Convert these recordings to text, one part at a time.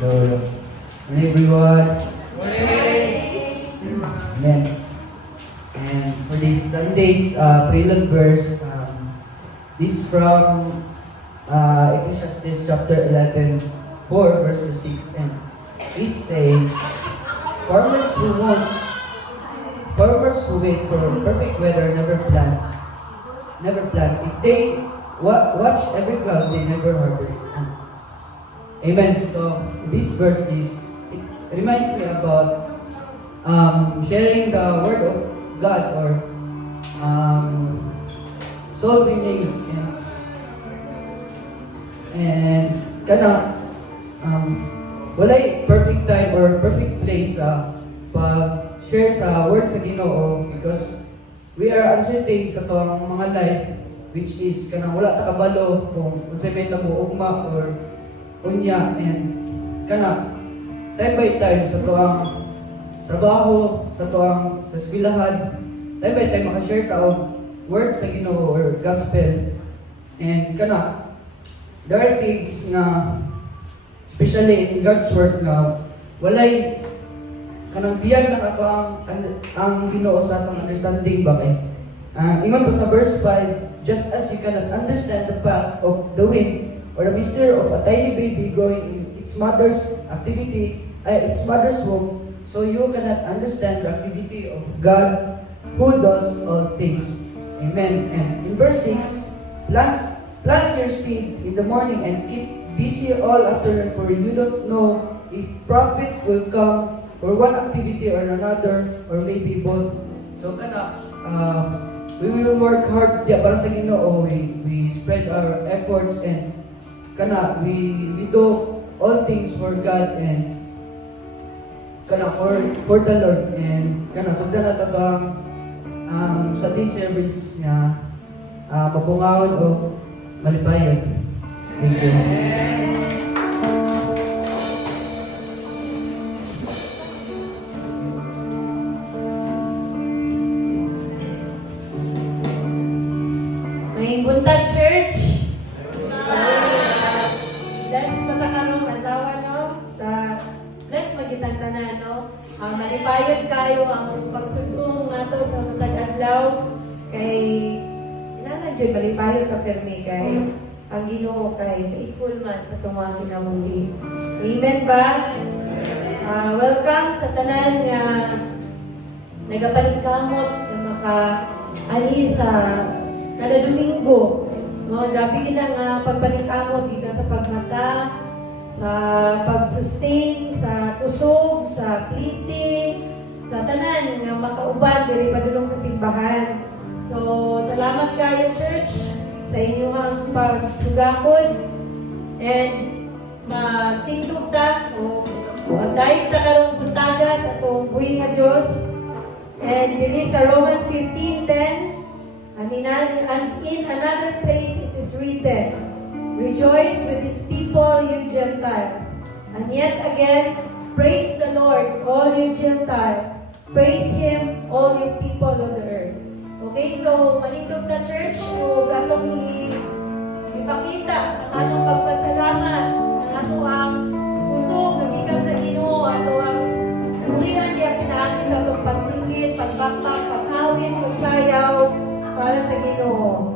Lord. Morning, everyone. Amen. And for this Sunday's prelude verse, this from Ecclesiastes chapter 11, 4 verses 6 and it says, Farmers who wait for perfect weather never plant. If they watch every cloud, they never harvest. Amen. So this verse it reminds me about sharing the word of God or soul winning and walay perfect time or perfect place pag-share sa word sa Ginoo because we are uncertain sa tuwang mga life which is kanang wala ta kabalo kung unsay may nabuugma or unya and time by time sa tuwang trabaho, sa eskwelahan, time by time makashare ka og word sa Ginoo or gospel and there are things na especially in God's word na walay kanang biyag ng ako ang Ginoo sa atong understanding ba kay ingon pa sa verse 5, just as you cannot understand the path of the wind or the mystery of a tiny baby growing in its mother's womb, so you cannot understand the activity of God who does all things. Amen. And in verse 6, plant your seed in the morning and keep busy all afternoon, for you don't know if profit will come for one activity or another, or maybe both. So we will work hard para sa Ginoo. We spread our efforts and we do all things for God and for the Lord and sugdan na ang sa this service nga mabungawon o malipayon. Thank you. May buntag church. Let's matakarong adlaw sa let's magitang-tanan malipayon kayo ang pagsugong nato sa matag adlaw kay inanan gyud malipayon ka permi kay ang Ginoo kay faithful man sa tuwa kinabuhi. Amen ba? Welcome sa tanan nga nagapaningkamot nga ani sa kada Domingo. Grabe gid ang pagpaningkamot gikan sa pagmata, sa pag-sustain, sa kusog, sa pliti, sa tanan nga makauban diri padulong sa simbahan. So, salamat kayo church sa inyong pagsugakod and magtindog ta o magdayeg ta karong buntaga sa atong buhi nga Dios. And dili sa Romans 15:10, and in another place it is written, rejoice with his people, you Gentiles. And yet again, praise the Lord, all you Gentiles. Praise Him, all you people of the earth. Okay, so manindog na church, o atong ipakita ang atong pagpasalamat, ang atong ang pusog, nagikan sa Ginoo, atong ang tulian niya pinaagi sa atong pagsinggit, pagbakbak, paghawin, pagsayaw, para sa Ginoo.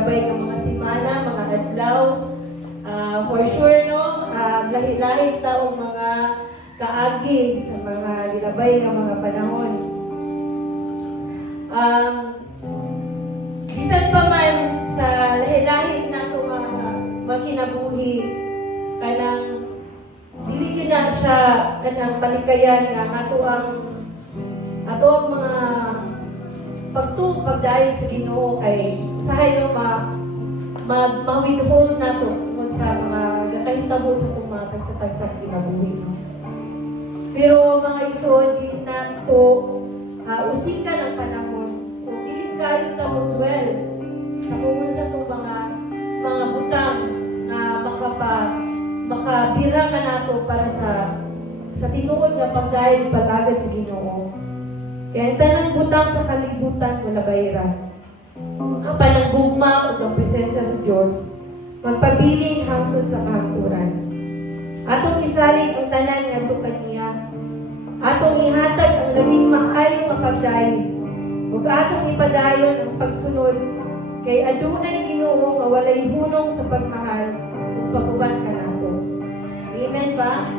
labay ng mga simana, mga adlaw. For sure, no? Lahi-lahi taong mga kaagi sa mga gilabay ng mga panahon. Bisan pa man sa lahi-lahi na ito mga kinabuhi, kanang dili na siya kanang malikayan nga ato ang mga pagdahil sa Ginoo kay usahay no mawithhold nato tungod sa mga gakahitabo sa tumatag sa tagsang kinabuhi. No? Pero mga igsoon, dili nato usikan ang panahon kung dili kayo ta mo dwell sa kung sa itong mga butang na makabira ka nato para sa tinuod nga pagdahil palagad sa Ginoo. Kaya tanang butang sa kalibutan mo labayra. Ang pananggugma o ang presensya sa Diyos, magpabiling hangtod sa kahangturan. Atong isalig ang tanan nga ito kaniya. Atong ihatag ang labing maayong mapagdayon. Ug atong ipadayon ang pagsunod kay adunay Ginoo nga walay hunong sa pagmahal ug pag-uban ka nato. Amen ba?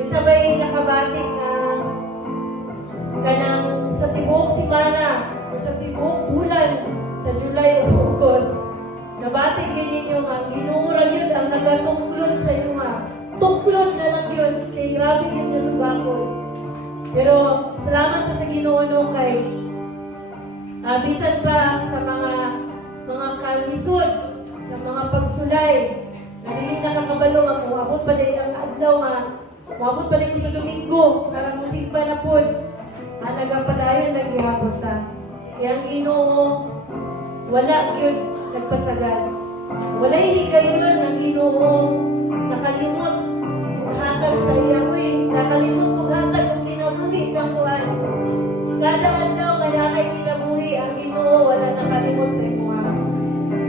Insabay nakabating na kanang sa tibuok simana o sa tibuok bulan sa July o August, nabati yun ninyo nga, Ginoo ra yun ang nagatuklon sa inyo nga. Tuklon na lang yun, kay grabe yun yung sugakoy. Pero salamat na sa Ginoo no kay bisan pa sa mga kalisod, sa mga pagsulay, na dili nakakabalo nga kung abot pa day ang adlaw nga, kung abot pa day ko sa Domingo, karang musimba na po, nagapadayon naghihapon ta. Yang Ginoo wala yun nagpasagad. Wala higayon ang Ginoo nakalimot hatag sa iya nakalimot kung hatag kung kinabuhi kang kuhan. Kada adlaw nga nakay kinabuhi ang Ginoo wala nakalimot sa imuha.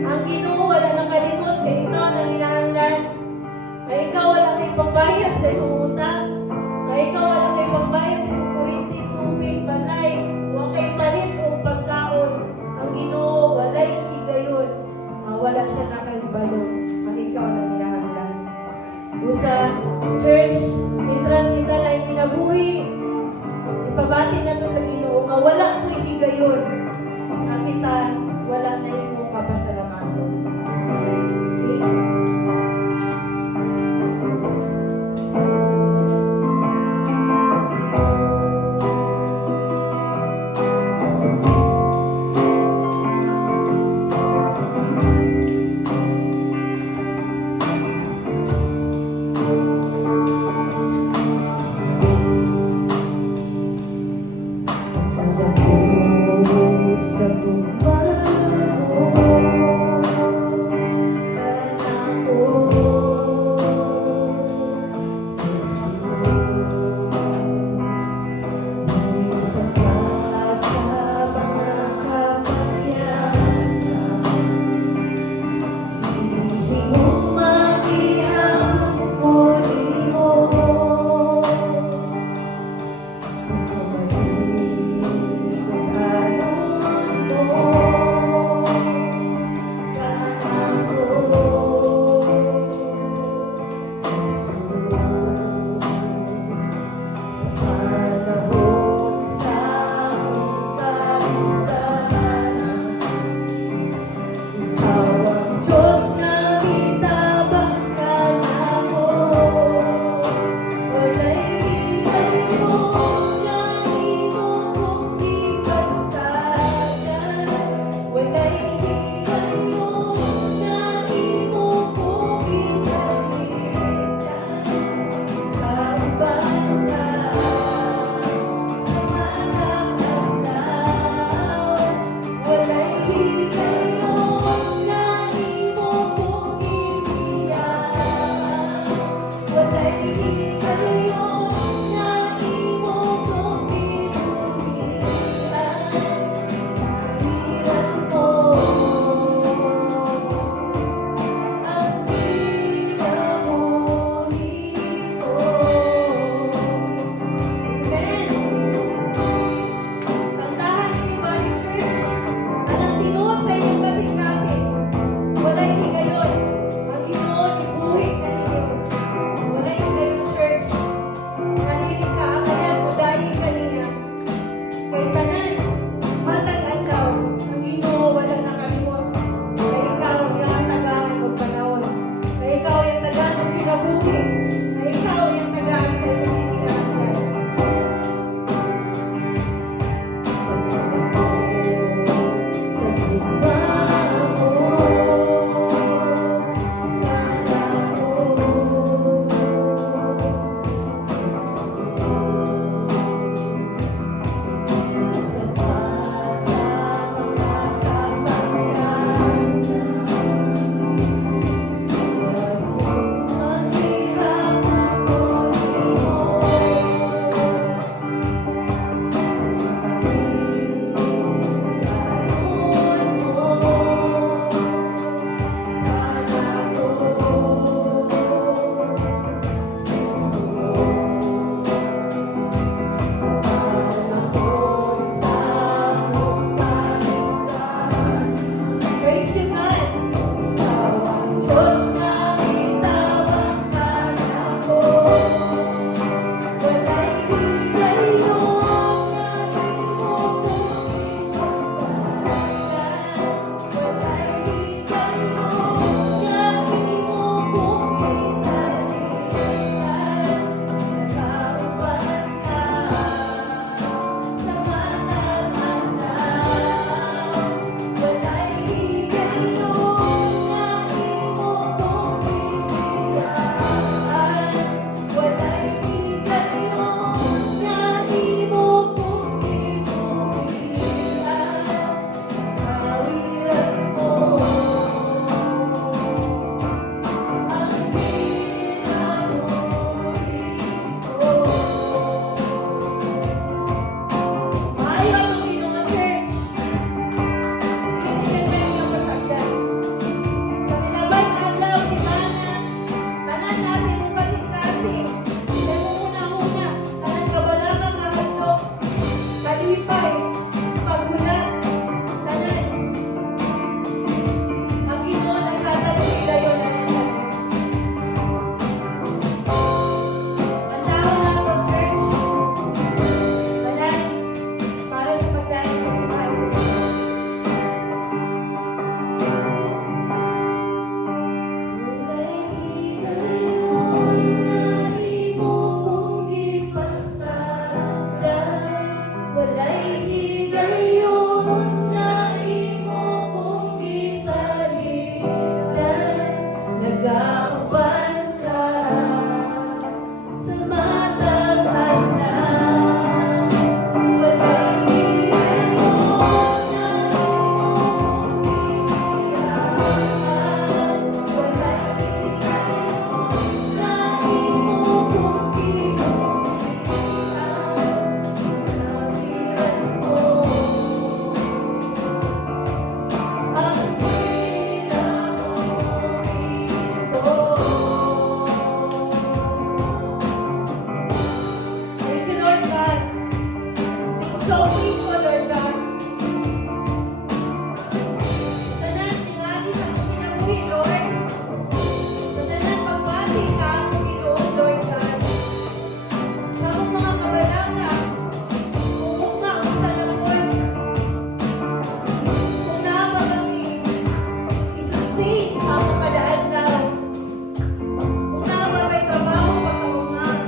Ang Ginoo wala nakalimot kay ikaw nang hinahanglan. Kay ikaw wala kay pambayad sa imong utang. Kay ikaw wala kay pambayad sa imong kurinti, tubig, balay, wala kay palit o pagkaon. Ang Ginoo walay higayon. Wala siya nakahibalo. Ang ikaw nang hinahanglan. Usa, church, intras kita na kinabuhi. sustain sa among kadaan-daw. Kung nakababay trabaho, pagkaungan.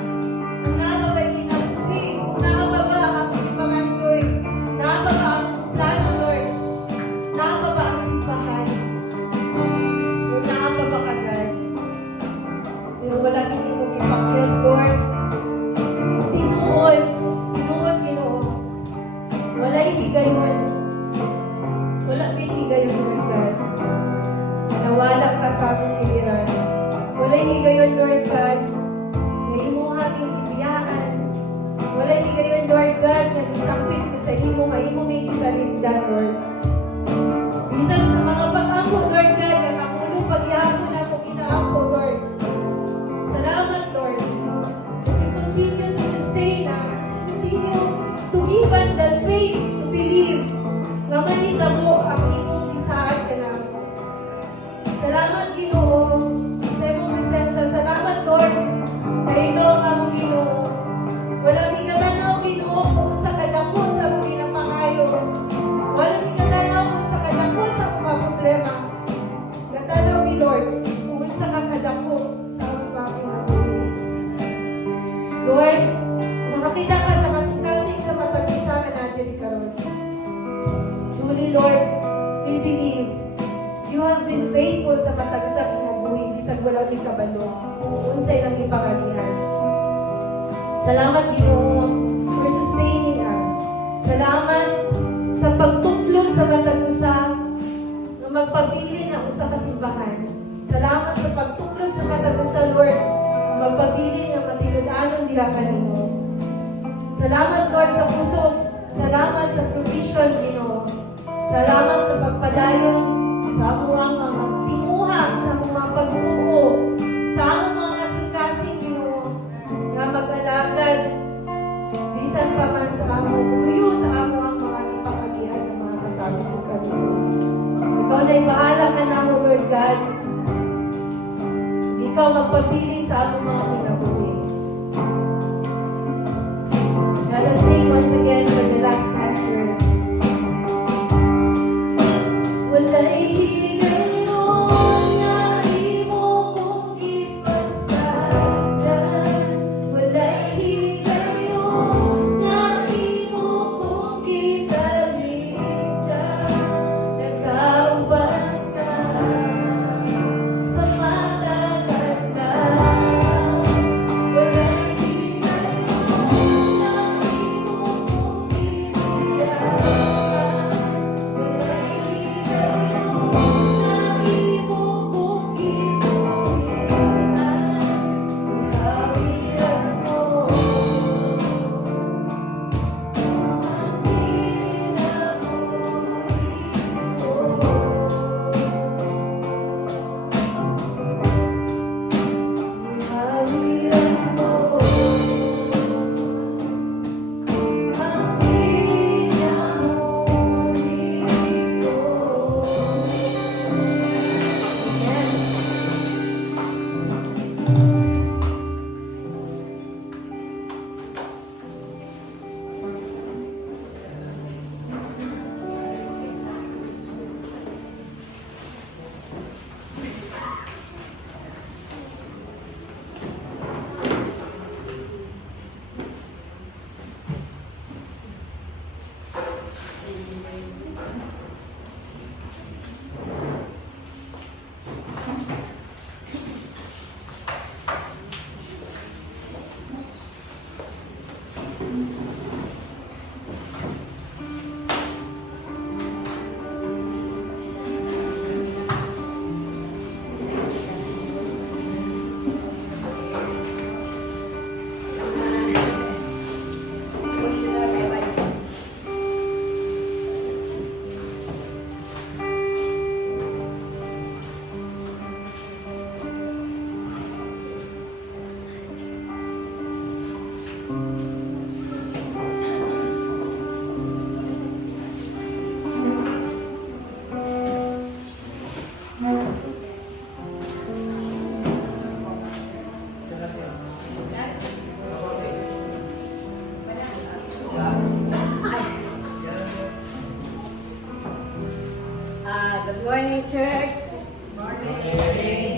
Kung nakababay pinabuhi. Kung nakababa ang pangandoy. Nakababa ang plano, Lord. Nakababa ang simbahan. Kung nakababa ka, God. Pero wala hindi mo ipakyas, Lord. Tinuod, Ginoo. Wala higayon. Wala higayon, Lord God. Nawala ka sa among kiliran. Wala higayon, Lord God. Na imo aking ibiyaan. Wala higayon, Lord God, na isampit ka sa imo, nga imo may isalindan, Lord. Bisan sa mga pag-ako, Lord God, na kakulong pag-iako na kung inaako, Lord. Salamat, Lord. You continue to sustain us. Continue to give us the faith to believe na manita mo ang imong isaad ka na. Salamat, Ginoo, sa imong presensya. Salamat, Lord, kay ikaw ang Ginoo. Wala mi katanaw, Ginoo, kung sa kadako sa mong ginapangayo. Wala mi katanaw kung sa kadako sa mga problema. Katanaw mi, Lord, kung sa kakadako sa mga kinabuhi. Lord, nakakita ka sa kasing-kasing sa matag-isahan natin karon. Truly, Lord, we believe you have been faithful sa matag-isa kinabuhi bisag wala mi kabalo kung unsay lang ipangalihan. Salamat, Ginoo, for sustaining us. Salamat sa pagtuklod sa matag-usa na magpabili ng usa ka simbahan. Salamat sa pagtuklod sa matag-usa, Lord, na magpabili ng matinudanon nila kanimo. Salamat, Lord, sa puso. Salamat sa provision, Ginoo. Salamat sa pagpadayon sa among mga tinguha, sa among mga pagtuo, sa among mga kasing-kasing, Ginoo, nga mag-alagad bisan pa man sa among puyo, sa among mga ipakagihan ng mga kasama sa kanimo. Ikaw na'y bahala ka na, Lord God. Ikaw magpapiling sa among mga kinabuhi. Let us sing once again for the last time, church. Walay higayon na imo kong ipasagdan. Walay higayon na imo kong italigdan. Nagkauban ka sa mataganda. Walay higayon na imo kong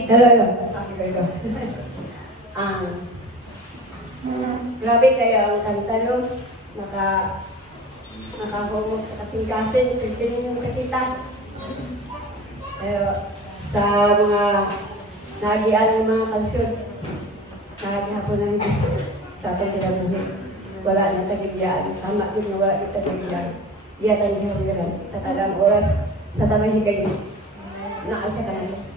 Hello. Okay, go. Grabe kaya ang kanta no. Nakahumog sa kasing-kasing. Pwede yung sakita. Pero sa mga nagian ng mga kalsyon, nakagihapon ng Diyos sa ating kinabuhi. Wala na tagigyaan. Tama din na wala na tagigyaan. Iyan ang gihawiran sa kadang oras, sa tamang higay. Naasa ka na.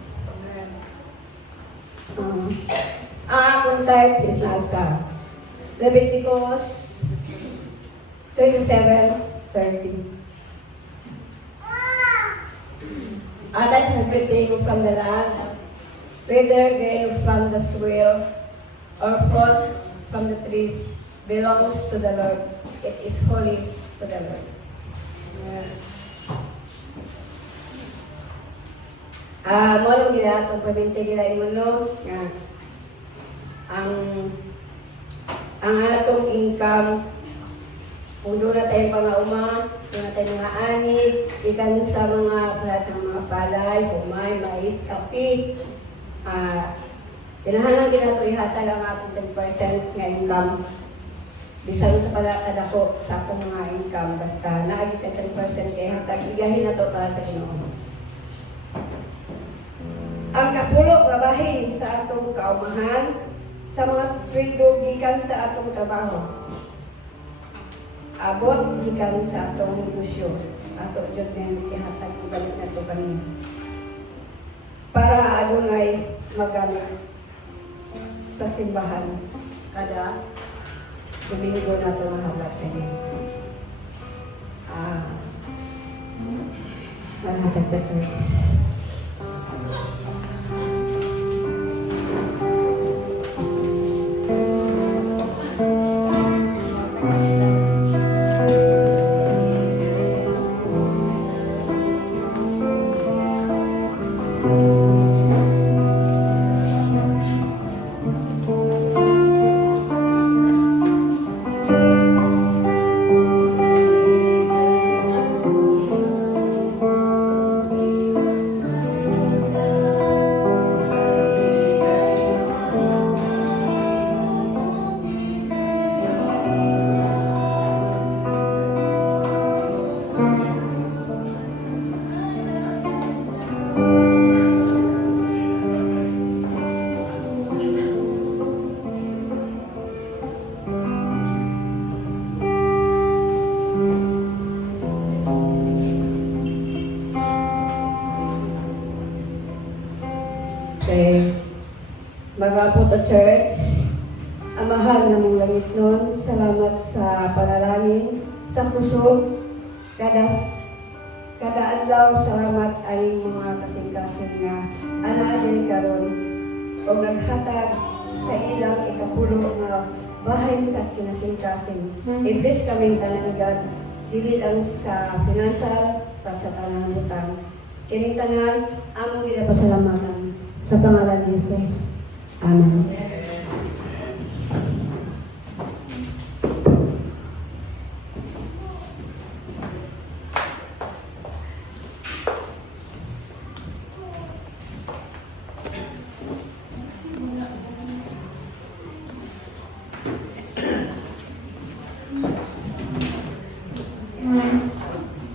Ang text is nasa Leviticus 27:30. Add everything from the land, whether grain from the soil or fruit from the trees, belongs to the Lord. It is holy to the Lord. Mo gila pagpabinte gila imuno nga ang atong income kung doon na tayong pangauma, doon na tayong mga anig, ikan sa mga palay, kumay, mais, kapi. Tinahanang ginato ihatag ang atong 10% nga income. Bisan sa pala kadako sa akong mga income, basta naagit ang 10% kay hatag, igahin na to para sa Ginoo. Ang kapulo babahin sa atong kaumahan, sa mga sweldo gikan sa atong trabaho. Abot gikan sa atong negosyo. Ato jud men ihatag balik na to kanina. Para adunay magamit sa simbahan kada Domingo na ito mahabat kanina. Mahabat sa church. Okay. Mag-apot sa church. Ang mahal na mong langit nun, salamat sa panalangin, sa kusog, kada adlaw, salamat ay mga kasing-kasing nga ana-adin karon o naghatag sa ilang ikapulo nga bahay sa kinasing-kasing. I-bless kaming tanan God, dili lang sa financial, para sa tanan utang. Kining tanan, among ginapasalamatan sa pangalan ni Jesus. Amen.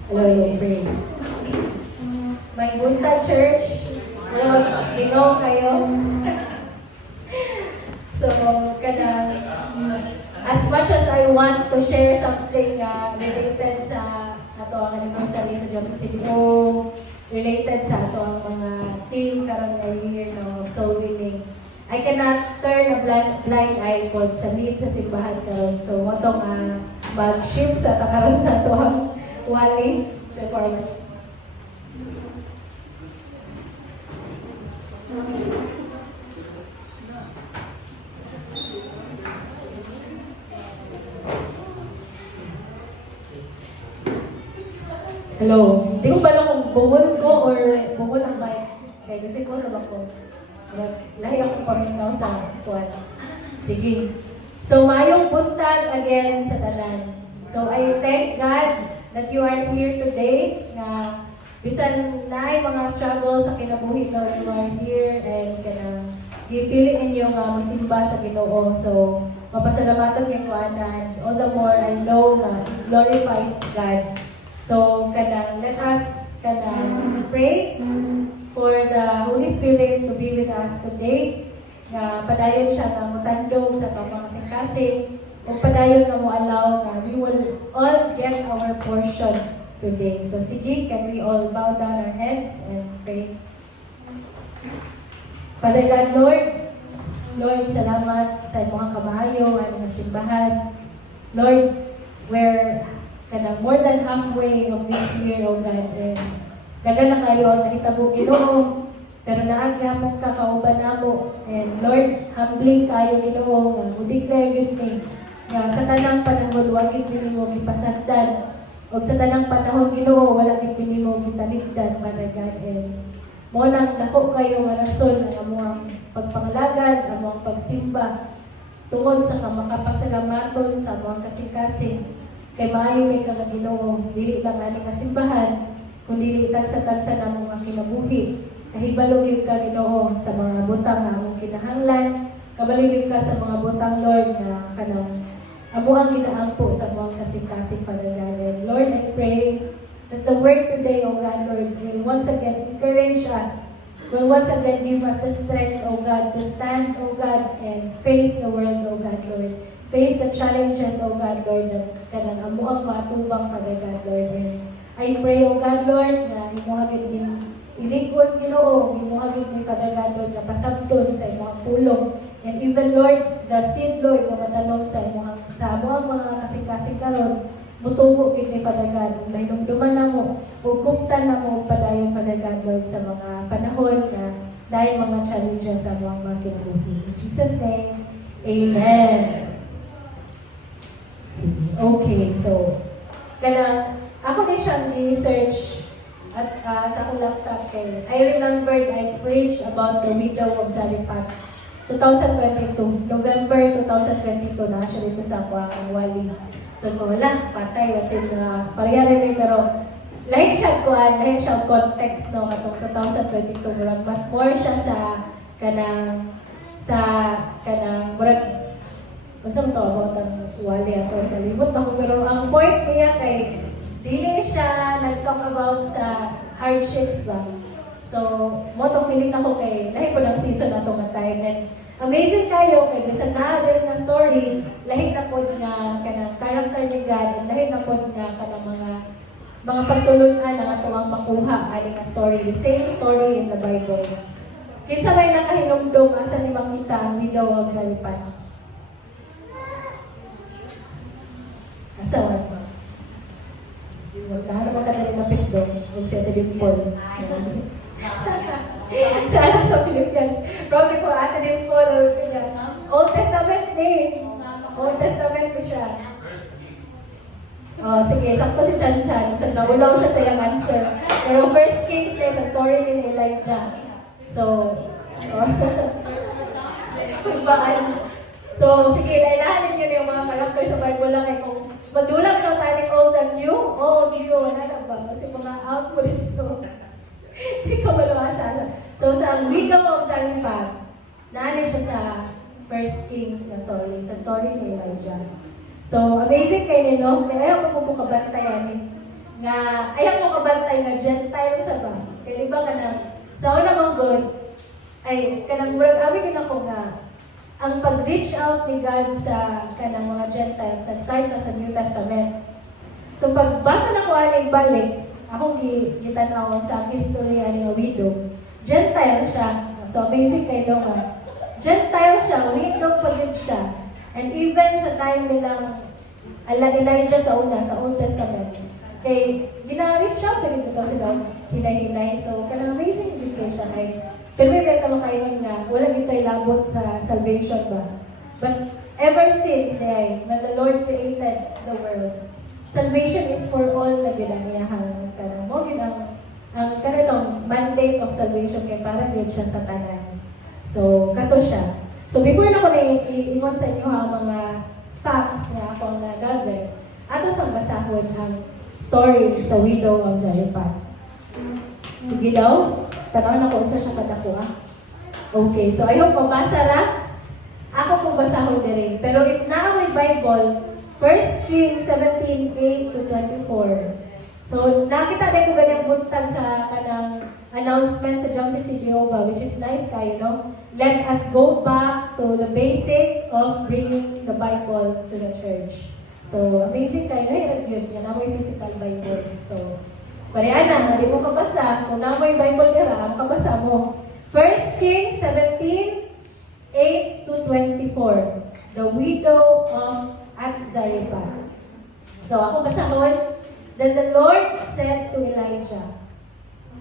Hello, April. May Bunta Church. Ginoo kayo. So, as much as I want to share something related sa ato ang anniversary sa Diyos City, related sa ato ang mga team karang na year no, soul winning, I cannot turn a blind eye po sa need sa simbahan karon. So, matong mag-shift sa takaran sa ato ang wali performance. Hello. Hindi ko pala kung bungol ko or bungol ang bike. Kaya kasi ko na ba ko. Lahi ako pa rin now sa kuwan. Sige. So, mayong buntag again sa tanan. So, I thank God that you are here today. Na bisan na ay mga struggles sa kinabuhi na you are here and kanang gipili ninyo nga musimba sa Ginoo. So mapasalamatan kay kuanan. All the more I know na it glorifies God. So kanang let us kanang pray for the Holy Spirit to be with us today. Nga padayon siya nga mutandog sa pamangkasing o padayon nga mo allow na we will all get our portion today. So sige, can we all bow down our heads and pray? Father God, Lord, salamat sa imong kamaayo at mga simbahan. Lord, we're kanang more than halfway of this year, O God, and dagan na kayo ang nahitabo Ginoo. Pero naagyapon ka kauban namo. And Lord, humbling kayo Ginoo nga declare yun ni nga sa tanang panahon wag gid nimo gipasagdan. O sa tanang panahon Ginoo wala gid nimo gitaligdan para God. And mo nang dako kayo nga rason ang among pagpangalagad, among pagsimba tungod sa makapasalamaton sa among kasing-kasing. Kay maayo kay ka Ginoo, dili lang ani kasimbahan, kundi tagsa-tagsa na mga kinabuhi. Kahibalo gyud ka Ginoo sa mga butang nga among kinahanglan, kabalo gyud ka sa mga butang Lord nga kanang amo ang ginaampo sa mga kasing-kasing Father God. Lord, I pray that the word today, O God, Lord, will once again encourage us, will once again give us the strength, O God, to stand, O God, and face the world, O God, Lord. Face the challenges, O God, Lord, that kanang amo ang matubang Father God, Lord. And I pray, O God, Lord, na imuhagid din ilikod Ginoo, imuhagid ni Father God, Lord, na pasabton sa imong pulong. And even, Lord, the seed, Lord, na matanong sa imong sa amo mga kasing-kasing karon, mutubo gid ni Father God, mahinumduman na mo, uguptan na mo padayon Father God, Lord, sa mga panahon na dahil mga challenges sa mga kinabuhi. In Jesus' name, Amen. Sige. Okay, so, kanang, ako din siyang i-research at sa akong laptop kay I remembered I preached about the widow of Zarephath 2022, November 2022 na siya dito sa ang wali. So ko wala, patay wasin na paryari ni pero lahi siya context no katong 2022 murag mas more siya sa kanang murag unsa mo to about ang wali ato kalimot ako pero ang point niya kay dili siya nag-talk about sa hardships ba. So, mo tong feeling ako kay lahi ko ng season na itong time. And amazing kayo kay sa naadil na story, lahi na po nga kanang character ni God, and lahi na po nga kanang mga pagtulungan na ato ang makuha ani nga story. The same story in the Bible. Kinsa may nakahinumdum asa ni makita ang widow of Zarephath? Asa man ba? Wala mo ka na napit doon, kung sa Dimple. Sa Philippines. Probably po, ate Dimple, Old Testament din. Old Testament ko siya. Oh, sige, sakto si Chan Chan. So, nawulaw siya sa yung answer. Pero first case sa story ni Elijah. So, sige, lailahanin niyo yung mga karakter sa Bible lang ay kung magdulang ito tayo old and new, new, wala na ba? Kasi mga out mo rin so, hindi ko malawasa. So, sa widow of Zarephath, naanay siya sa First Kings na story, sa story ni Elijah. So, amazing kayo no? Kaya ayaw ko kabantayan nga, ayaw ko kabantay na Gentile siya ba? Kaya iba ka na, sa una mong good, ay, kanang murag amin din ako nga, ang pag-reach out ni God sa kanang mga Gentiles, nag-start na sa New Testament. So, pagbasa na ko anay balik, akong gitanaw sa history ani nga widow, Gentile siya. So, amazing kayo nga. Gentile siya, widow pa din siya. And even sa time nilang Elijah sa una, sa Old Testament, kay gina-reach out na ito sila hinay-hinay. So, kanang amazing education ay pero may ka makaingon nga, wala dito ay labot sa salvation ba? But ever since when the Lord created the world, salvation is for all na ginaniyahan. Kanang mo ang kanitong mandate of salvation kay para yun siya sa tanan. So, kato siya. So, before na ko na-ingon sa inyo ang mga facts na akong na-gather, ato sang basahon ang story sa widow of Zarephath. Sige daw, tanaw na ko unsa siya kadako Okay, so I hope mabasa ra. Ako po basahon din. Pero if na may Bible, 1 Kings 17:8 to 24. So, nakita din ko ganyang buntag sa kanang announcement sa Jump City Jehovah, which is nice kayo, no? Let us go back to the basic of bringing the Bible to the church. So, amazing kayo. Ay, yun, yan na may physical Bible. So, parehan na, hindi mo kabasa. Kung na may Bible ka lang, kabasa mo. 1 Kings 17:8 to 24. The widow of Zarephath. So, ako basahon. Then the Lord said to Elijah,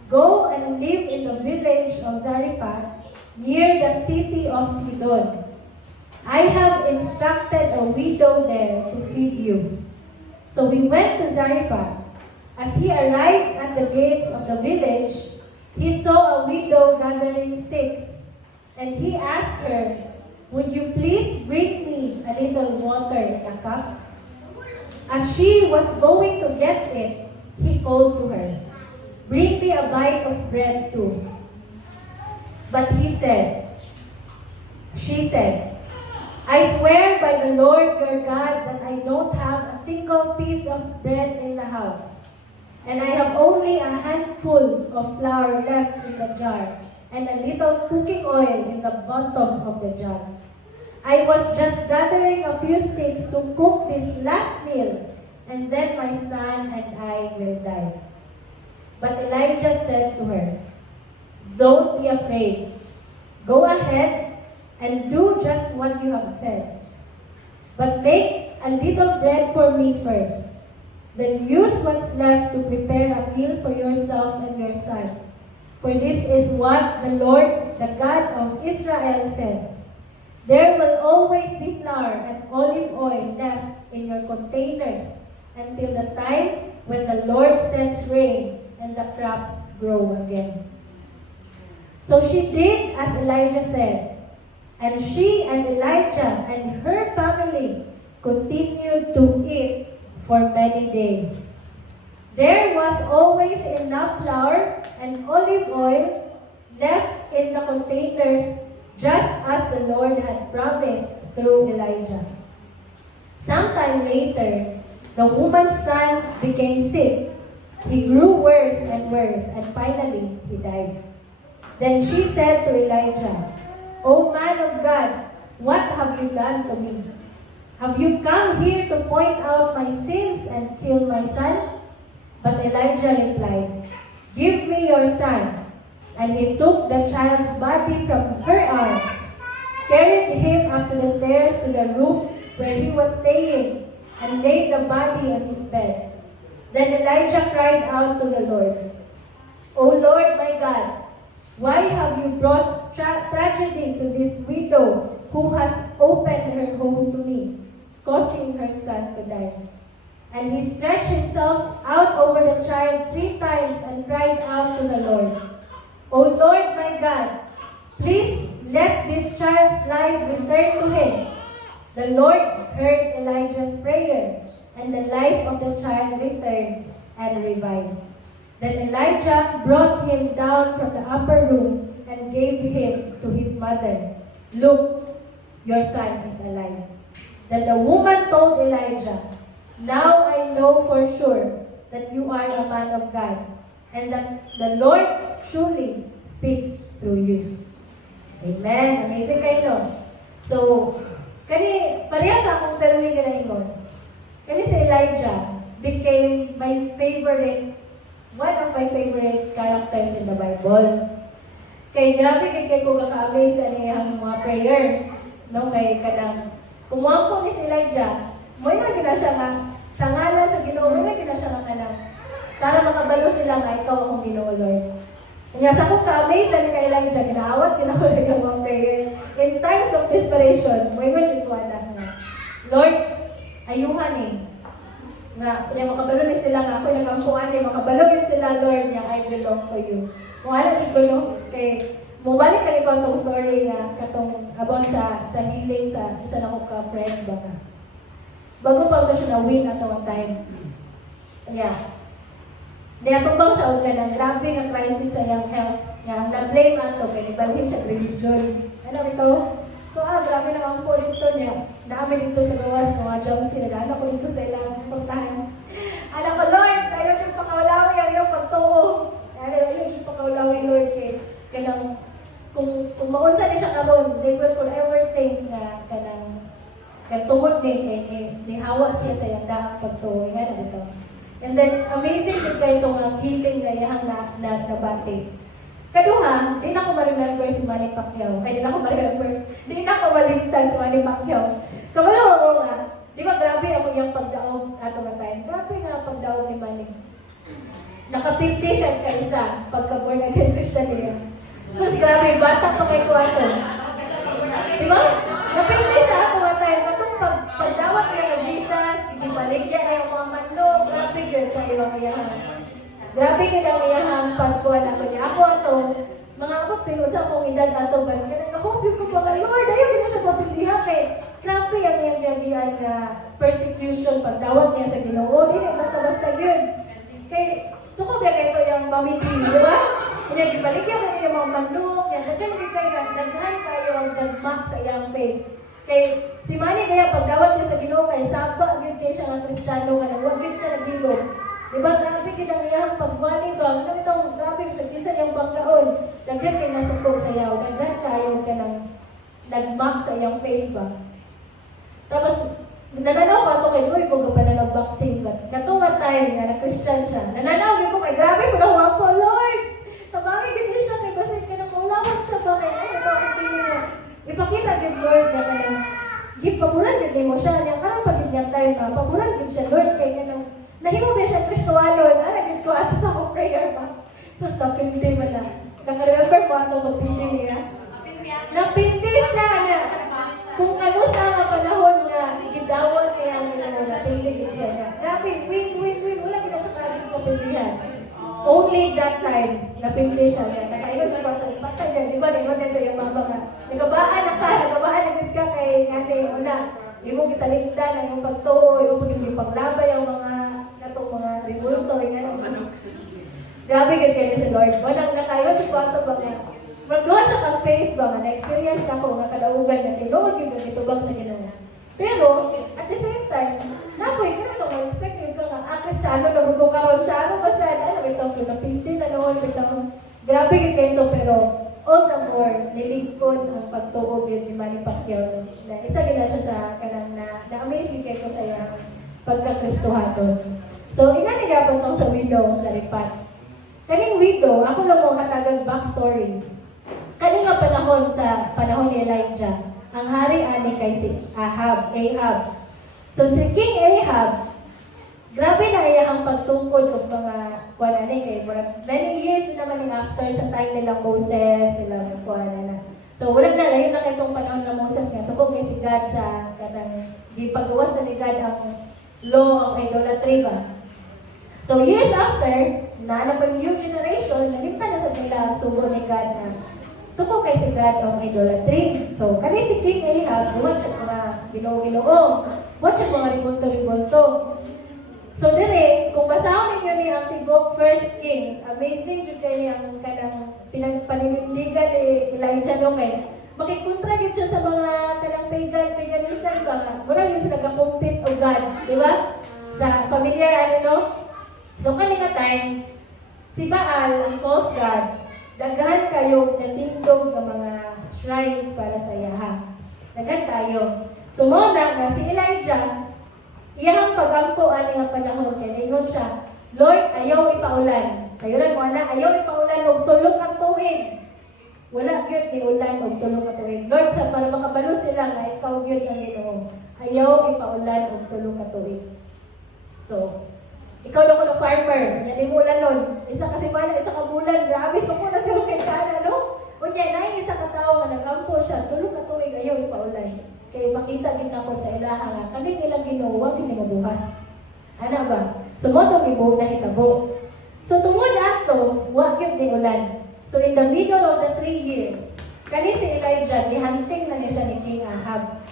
go and live in the village of Zarephath near the city of Sidon. I have instructed a widow there to feed you. So he went to Zarephath. As he arrived at the gates of the village, he saw a widow gathering sticks. And he asked her, would you please bring me a little water in a cup? As she was going to get it, he called to her, bring me a bite of bread too. But she said, I swear by the Lord your God that I don't have a single piece of bread in the house, and I have only a handful of flour left in the jar, and a little cooking oil in the bottom of the jar. I was just gathering a few sticks to cook this last meal, and then my son and I will die. But Elijah said to her, don't be afraid. Go ahead and do just what you have said. But make a little bread for me first. Then use what's left to prepare a meal for yourself and your son. For this is what the Lord, the God of Israel, says. There will always be flour and olive oil left in your containers until the time when the Lord sends rain and the crops grow again. So she did as Elijah said, and she and Elijah and her family continued to eat for many days. There was always enough flour and olive oil left in the containers, just as the Lord had promised through Elijah. Sometime later, the woman's son became sick. He grew worse and worse, and finally he died. Then she said to Elijah, O man of God, what have you done to me? Have you come here to point out my sins and kill my son? But Elijah replied, give me your son. And he took the child's body from her arms, carried him up to the stairs to the room where he was staying, and laid the body on his bed. Then Elijah cried out to the Lord, O Lord my God, why have you brought tragedy to this widow who has opened her home to me, causing her son to die? And he stretched himself out over the child 3 times and cried out to the Lord, O Lord my God, please let this child's life return to him. The Lord heard Elijah's prayer, and the life of the child returned and revived. Then Elijah brought him down from the upper room and gave him to his mother. Look, your son is alive. Then the woman told Elijah, now I know for sure that you are a man of God, and that the Lord truly speaks through you. Amen. Amazing kayo, no? So, pareha sa akong taluhin ka na ingon. Kani si Elijah became one of my favorite characters in the Bible. Kay grabe kay ko ka-amaze sa niyang mga prayer. No, kay kanang kumuha ko ni si Elijah, mo na gina siya nga sa ngalan sa Ginoo, mo na gina siya nga kanang para makabalo sila nga ikaw akong Ginoo, Lord. Nga sa akong ka-amaze sa kay Elijah, ginaawat din ako ng mga prayer. In times of desperation, mo yung ikuwala nga, Lord, ayuhan eh. Nga, makabalo na sila nga ako, nakampuan eh, makabalo na sila, Lord, nga I belong to you. Kung ano ko no, kay mubalik ka ikaw itong story nga katong about sa healing sa isa na ko ka-friend ba nga. Bago pa ito siya na-win at one time. Yeah. Di atong bang siya og ganang grabe nga crisis sa iyang health. Nga, na-blame ato, kaya ibalhin siya religion. Ano ito? So, grabe na ang po dito niya. Dami dito sa gawas, mga jumps sila. Ano ko dito sa ilang puntahan. Anak ko, Lord, ayaw siya pakaulawi ang iyong pagtuo. Ayaw siya pakaulawi, Lord, kanang, kung maunsa na siya karon, they will forever think na kanang tungod ni hawa siya sa iyang daang pagtuo. Nga na ito. And then, amazing din kayo itong healing na iyang nabati. Kaduha, di na ako ma-remember si Manny Pacquiao. Ay, di na ako ma-remember. Di na ako malimtan si Manny Pacquiao. Kabalo ako nga, di ba grabe ako yung pagdaog ato na time. Grabe nga ang pagdaog ni Manny. Nakapinti siya kaisa pagka-born again Christian niya. So, grabe, bata pa kay Kuwato. Di ba? Napinti siya ako na time. Katong pagdawat niya ng Jesus, ikibaligya niya yung mga manlo. Grabe good sa ibang iyahan. Grabe ka daw iyahang pagkuhan ako niya. Ako ato, mga abot pinusa akong edad ato ba? Ako, ko ba nga, Lord, ayaw na siya mapindihan kay grabe ang iyang gabihan na persecution, pagdawat niya sa Ginoo. Hindi, basta-basta yun. Kay, suko ba kayo yung mamiti, di ba? Kaya gibaligyan ka niya mga manok, yan, nagkaligid kayo, nagdahan kayo ang nagmak sa iyang faith. Kay, si Manny kaya pagdawat niya sa Ginoo, kay saba, agad kayo siya ng Kristiyano, huwag yun siya nagdilog. Diba, grabe kinang iyang pagwali ba? Ano itong grabe sa kinsa iyang bangkaon? Daghan kayo nasupog sa iyaw. Daghan kayo ka ng nag-mock sa iyang faith ba? Tapos, nananaw ko ito kay Uy, kung pa na nag-boxing ba? Katunga time nga na Christian siya. Nananaw ko kay grabe ko na ako, Lord! Tabangin ganyan siya kay Basit ka na maulawat siya ba? Kaya ano ito ang pili niya? Ipakita din Lord na kanang gipamulan din mo siya. Niya karang pagin niya time na pamulan din siya Lord kay kanang nahimo ba siya Kristoano? Nagin ko ato sa akong prayer ba? So, napindi mo na. Nakaremember mo ato magpindi niya? Napindi siya na kung ano sa mga panahon na gidawat niya ang napindi siya na. Grabe, win. Wala kita siya kaling kapindihan. Only that time, napindi siya na. Nakainod na ba ito? Patay yan, di ba? Nagawad nito yung mga mga. Nagabaan na ka, nagabaan ka kay nanay. Wala. Di mo kitaligdan ang iyong pagtuo, di mo pagiging paglabay ang mga mga revolto, yung grabe ganyan si Lord. Walang nakayo, si Kwato ba nga. Magluha siya kang faith ba nga, na-experience na ko, nga kalaugan na tinuod yung ganito bang sa Ginoo. Pero, at the same time, napoy, ka na itong mag-expect yun ka nga, Kristiyano, nabuto ka ron siya, ano ba sa, ano itong pinapinti na noon, grabe ganyan ito, pero, all the more, niligkon ang pagtuog yun ni Manny Pacquiao. Na isa gina siya sa kanang na-amazing kayo sa iyang pagkakristohaton. So, inanigapon tong sa widow sa Ripat. Kaning widow, ako lang mong hatagang backstory. Kaning nga panahon ni Elijah, ang hari ani kay si Ahab. So, si King Ahab, grabe na iya ang pagtungkod ng mga kuwanani kay many years naman yung after sa time nila Moses, nila kuwanana. So, wala na, layo na itong panahon na Moses nga. So, kung may si God sa kanang di paggawas na ni God ang law of idolatry ba? So, years after, na pa yung new generation, nalimta na sa nila ang sugo ni God na suko kay si God ang idolatry. So, kani si King Ahab, watch siya mga ginoo-ginoo. Watch siya mga ribulto-ribulto. So, dire, kung basahon ninyo ni ang tibok First Kings, amazing dyan kayo yung kanang paninindigan ni Elijah Lomay. Makikontra din siya sa mga kanang paganism ba? Muna yung sila nag-compete o God, di ba? Sa familiar, no? So, kanina time, si Baal, ang false god, daghan kayo natindog ng mga shrines para sa Yaha. Daghan kayo. So, muna nga si Elijah, iyang pagampo ani nga panahon, kaya ingon siya, Lord, ayaw ipaulan. Kayunan mo na, ayaw ipaulan og tulong ang tuig. Wala gyud ni ulan og tulong ang tuig. Lord, sa para makabalo sila nga ikaw gyud ang Ginoo. Ayaw ipaulan og tulong ang tuig. So, ikaw na ko na farmer, nalimulan nun. Isa kasi wala, isa ka bulan, grabe, so ko na siya kay Kana, no? Unya, na isa ka tao nga nag-ampo siya, tulong na tuig, ayaw ipaulan. Kaya makita din ako sa ilaha nga, kanin nilang Ginoo, wag din mabuhat. Ano ba? So, mo itong ibuo na hitabo. So, tungod ato, wag yun ni ulan. So, in the middle of the 3 years, kani si Elijah, gihanting na niya siya ni King Ahab.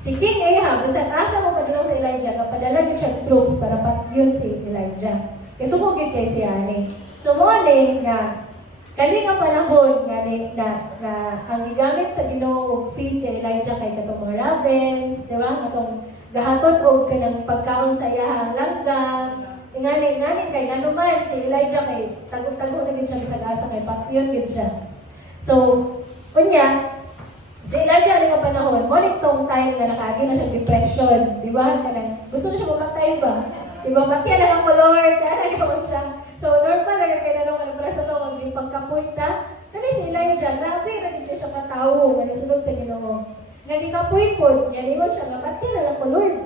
Si King Ahab, basta asa mo padulong sa Elijah, kapadala yun siya troops para pat yun si Elijah. Kaya sumugit kay si Ani. So, morning nga, Kani nga panahon nga ang gigamit sa Ginoo og feed kay Elijah kay katong mga ravens, di ba? Katong gahaton og kanang pagkaon sa iyahang langgam. Ingani kay nanuman si Elijah kay tagog-tagog na gid siya sa kay patyon gid siya. So, unya si Elijah nga panahon, mo nitong time nga nakaagi na siya depression, di ba? Kanang gusto na siya mamatay ba? Di ba? Matya na lang ko, Lord, kaya nagawag siya. So, normal lang kaya nung preso nung ang pagkapoy ta. Kani si Elijah, grabe na dito siya katawo, nga nasunod sa Ginoo. Nagikapoy po, yalingon siya, nga matya na lang ko, Lord.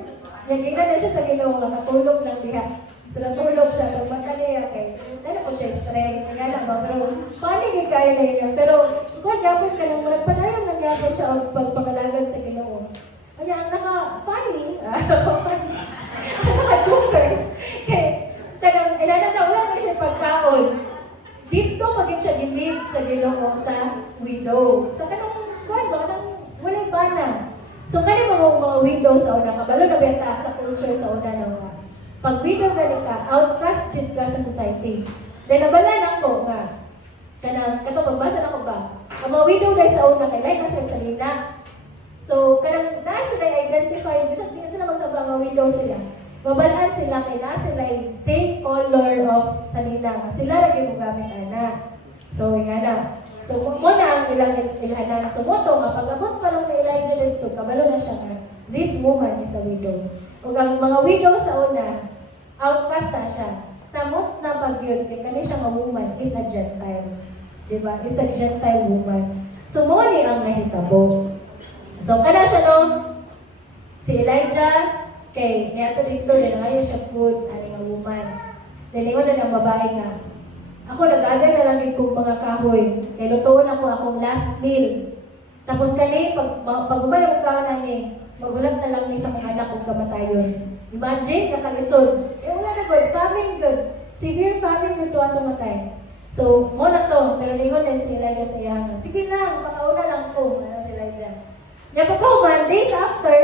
Nagignan na siya sa Ginoo, nga natulog lang diha. So, natulog siya, pag magkaniya kay, dala po siya strength, nga lang ba, pero paligid kaya na yun. Pero, kung yapon ka lang, padayon lang yapon siya ang pagpangalagan sa Ginoo. Kaya ang naka-funny, ang naka-joker, kay, kanang ilana na wala na siya pagkaon. Dito maging siya gimit sa Ginoo sa widow. Sa kanang kuan ba kanang walay bana. So kani mga widow sa una kabalo na benta sa culture sa una na mga. Pag widow ka, outcast jud ka sa society. Then nabalan ako nga kanang kato pagbasa na ko ba. Ang mga widow guys sa una kay lain sa salina. So kanang na sila identify bisag di sila magsabang mga widow sila. Mabalaan sila kay na sila yung same color of salina. Sila lagi mo gamit ana. So, nga na. So, muna ang ilang ilhanan. So, mo to, mapag-abot pa lang na Elijah dito, kabalo na siya nga, this woman is a widow. Kung ang mga widow sa una, outcast na siya. Samot na pag-yun, kaya kani siya woman is a Gentile. Diba? Is a Gentile woman. So, mo ni ang nahitabo. So, kada siya no, si Elijah, kay niyato dito, din ngayon siya food, ani nga woman. Diningon na ng babae nga. Ako nag-agar na lang kong mga kahoy. Kay lutuon ako akong last meal. Tapos kani, pag umalang ka na ni, magulat na lang ni sa mga anak kong kamatayon. Imagine, nakalisod. Wala na good, famine good. Severe famine good to ato matay. So, mo na to, pero ningon din si Elijah sa iyangan. Sige lang, makauna lang ko, ano si Elijah. Nga pagkauman, days after,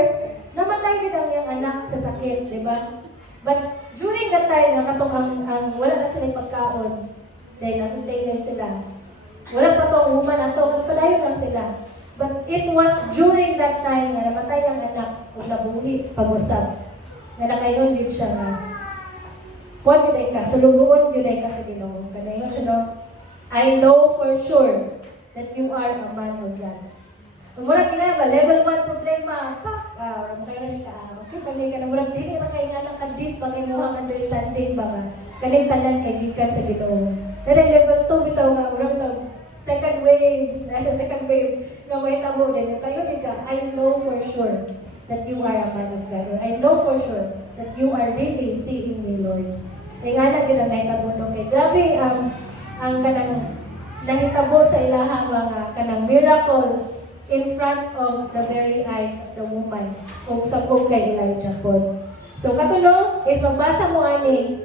namatay din ang iyang anak sa sakit, di ba? But during that time, nakatong wala na sila pagkaon, dahil nasustainin sila. Wala pa to ang woman na to, padayon lang sila. But it was during that time na namatay ang anak o nabuhi pag-usap. Na nakayon din siya na, huwag yun ay ka, sulubuon yun ay ka sa Ginoo. Kanayon siya no, I know for sure that you are a man of God. Kung murag ginagawa, level 1 problema, wala mo kayo na ka, okay, pagay ka na, murag hindi na kayo nga ng ka-deep, pag-imuhang understanding ba nga, kanintanan kay gikan sa Ginoo. Then level 2, bitaw nga, murag ito, second wave, nga may tabo din, kayo din ka, I know for sure that you are a man of God. I know for sure that you are really seeing me, Lord. Kaya nga na gina nahitabo nung kay, grabe ang kanang nahitabo sa ilaha mga kanang miracle in front of the very eyes of the woman kung sabog kay Elijah po. So katulo, if magbasa mo ani,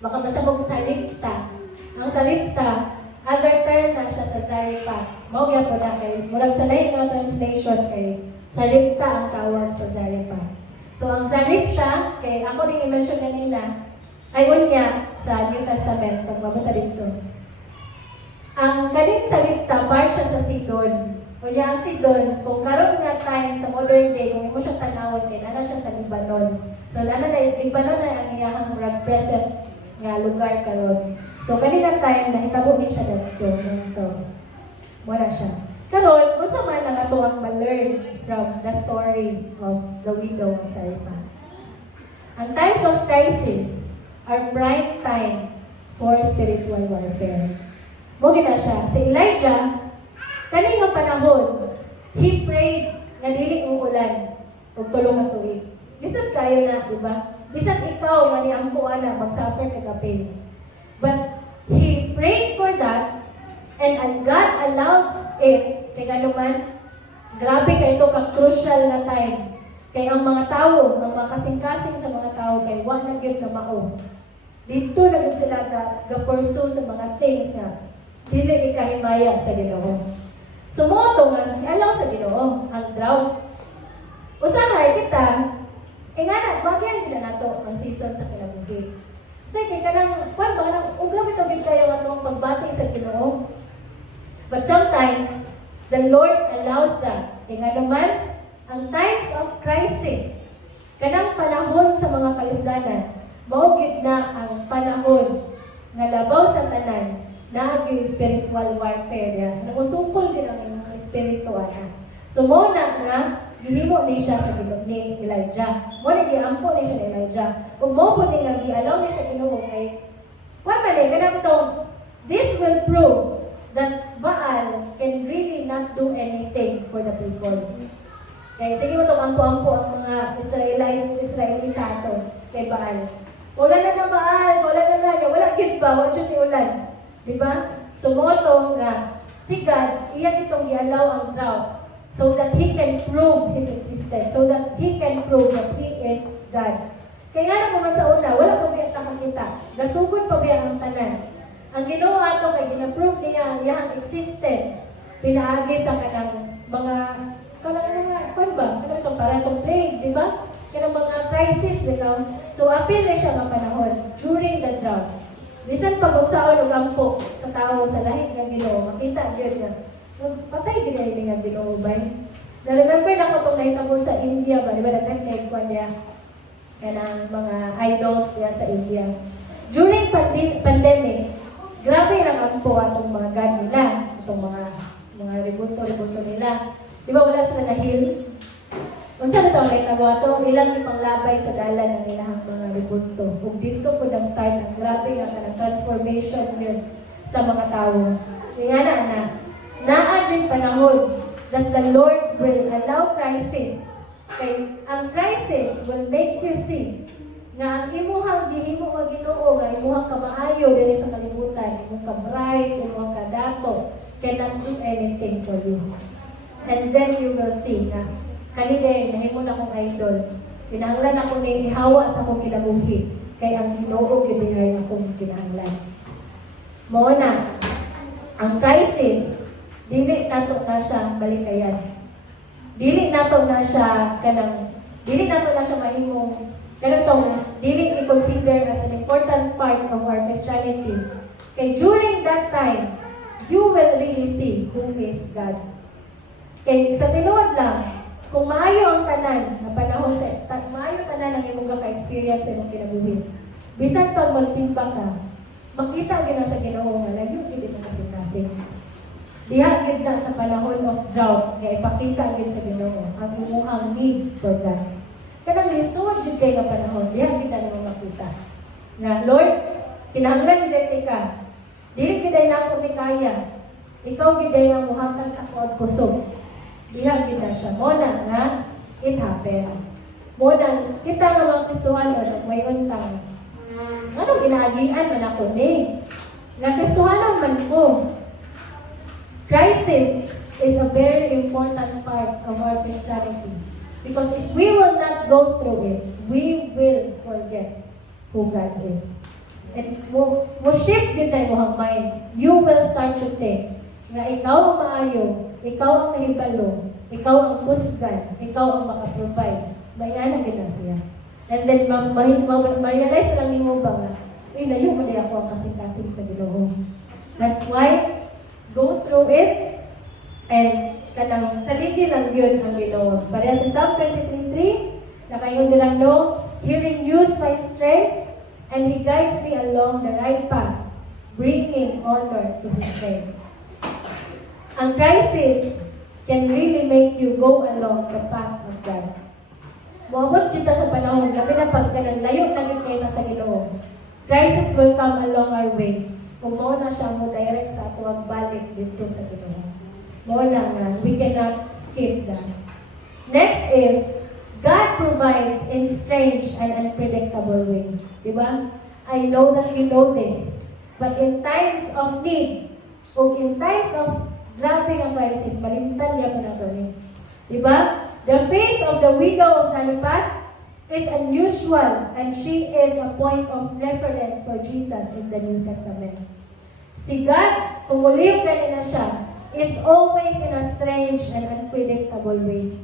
baka basa mo saripta. Ang saripta, other term na siya sa Zarephath. Mawag po na kay, murag sa lain nga translation kay saripta ang tawag sa Zarephath. So ang saripta, kay ako din i-mention kanina, ay unya sa New Testament, pag mabuta dito. Ang kaning saripta, part siya sa Sidon. Kunya ang Sidon, kung karon nga time sa modern day, kung imo siya tanawon kay nana siya sa Lebanon. So nana na Lebanon na ang iyang represent nga lugar karon. So kanina time nahitabo ni siya dito. So wala siya. Karon unsa man ang ato ang ma-learn from the story of the widow of Zarephath. Ang times of crisis are prime time for spiritual warfare. Mo gina siya si Elijah. Kani nga panahon, he prayed nga dili uulan ug tulo ka tuig. Bisag kayo na, di ba? Bisag ikaw nga niampo ana magsuffer ka kapin. But he prayed for that and God allowed it. Kaya naman, grabe kay ito ka-crucial na time. Kay ang mga tao, ang mga kasing-kasing sa mga tao kay wag na gyud na mao. Dito na gyud sila ga-pursue sa mga things na dili ikahimaya sa Ginoo. So mo ito nga, alaw sa Ginoo, ang drought. Usahay kita, nga na, bagyan din na nato ang season sa kinabuhi. Kasi kaya ka nang, kwan ba, ugaw ito kayo atong pagbati sa Ginoo. But sometimes, the Lord allows that. Kaya nga naman, ang times of crisis, kanang panahon sa mga kalisdanan, maugid na ang panahon na labaw sa tanan, na yung spiritual warfare yan. Nagusukol din ang mga spiritual. So, muna na, gihimo ni siya sa Ginoo ni Elijah. Muna giampo ni siya ni Elijah. Kung mo po ni nga gialaw ni sa Ginoo kay what mali kanang to, this will prove that Baal can really not do anything for the people. Kaya sige mo itong ampo-ampo ang mga Israelita to kay Baal. Wala na Baal, wala na. Wala gid ba? Wala siya ni ulan. Diba? So mo itong na si God, iyan itong ialaw ang drought so that He can prove His existence, so that He can prove that He is God. Kaya nga naman sa una, wala pa biya kakakita. Gasugod pa biya ang tanan. Ang ginawa ito kay gina-prove niya ang iyang existence. Pinaagi sa kanang mga kanang para itong plague, di ba? Kanang mga crisis, di ba? So, apil na siya mga panahon during the drought. Bisan pag-uksaon ng ampo sa tao sa lahit ng Ginoo, makita yun niya. Patay din nga Ginoo ba? Na-remember na ko itong nahitabo sa India ba? Di ba nag-connect ko niya? Kanang mga idols niya sa India. During pandemic, grabe lang ampo atong mga god nila. Itong mga ributo nila. Di ba wala sila na-heal? Unsa na ito ang nahitabo ito? Ilang ipanglabay sa dalan ng ilang mga ributo. Kung dito po ng time, ang grabe nga transformation yun sa mga tao. Kaya na, na-adjust panahon that the Lord will allow crisis. Kay ang crisis will make you see nga ang imuhang gihimo nga Ginoo nga imuhang kamaayo diri sa kalibutan, imong ka-bright, imong ka-dato, cannot do anything for you. And then you will see na kaniday nahimo na akong idol. Kinahanglan ako ni ihawa sa akong kinabuhi kay ang Ginoo gyud ay akong kinahanglan. Mao na ang crisis dili nato na siya balikayan. Dili nato na siya mahimong dili i-consider as an important part of our Christianity. Kay during that time, you will really see who is God. Kay sa tinuod lang, kung maayo ang tanan na panahon maayo tanan ang imong ka-experience sa imong kinabuhi. Bisan pag magsimba ka, makita gyud na sa Ginoo nga layo gyud mo kasing-kasing. Diha gyud na sa panahon of drought nga ipakita gyud sa Ginoo ang imong need for God. Kanang lisod gyud kay nga panahon, diha gyud na mo makita. Na Lord, kinahanglan gyud ka. Dili gyud nako ni kaya. Ikaw gyud ang muhatag sa akong kusog. Diha gyud na siya. Mo na nga it happens. Mo na kita nga mga Kristohanon may untang. Anong ginaagian man ako ni? Nga Kristohanon man ko. Crisis is a very important part of our Christianity. Because if we will not go through it, we will forget who God is. And mo shift din tayo ang mind. You will start to think na ikaw ang maayo, ikaw ang kahibalo, ikaw ang kusgan, ikaw ang makaprovide. May anak din na siya. And then, ma-realize lang ni mo ba nga, layo mo na ako ang kasing-kasing sa Ginoo. That's why, go through it, and kanang saligi lang yun ang Ginoo. Pareha sa Psalm 23:3, na kayo nilang no, He renews my strength, and He guides me along the right path, bringing honor to His name. Ang crisis can really make you go along the path of God. Muabot dito sa panahon, kami na pagkanan, layo na rin kayo sa Ginoo. Crisis will come along our way. Kung mo na siya mo direct sa ato ang balik dito sa Ginoo. Mo na nga, we cannot skip that. Next is, God provides in strange and unpredictable way. Diba? I know that we know this. But in times of need, o in times of grabe ang crisis, malimtan niya po na ito. Diba? The faith of the widow of Zarephath is unusual, and she is a point of reference for Jesus in the New Testament. Si God, kung uliw kanina siya, it's always in a strange and unpredictable way.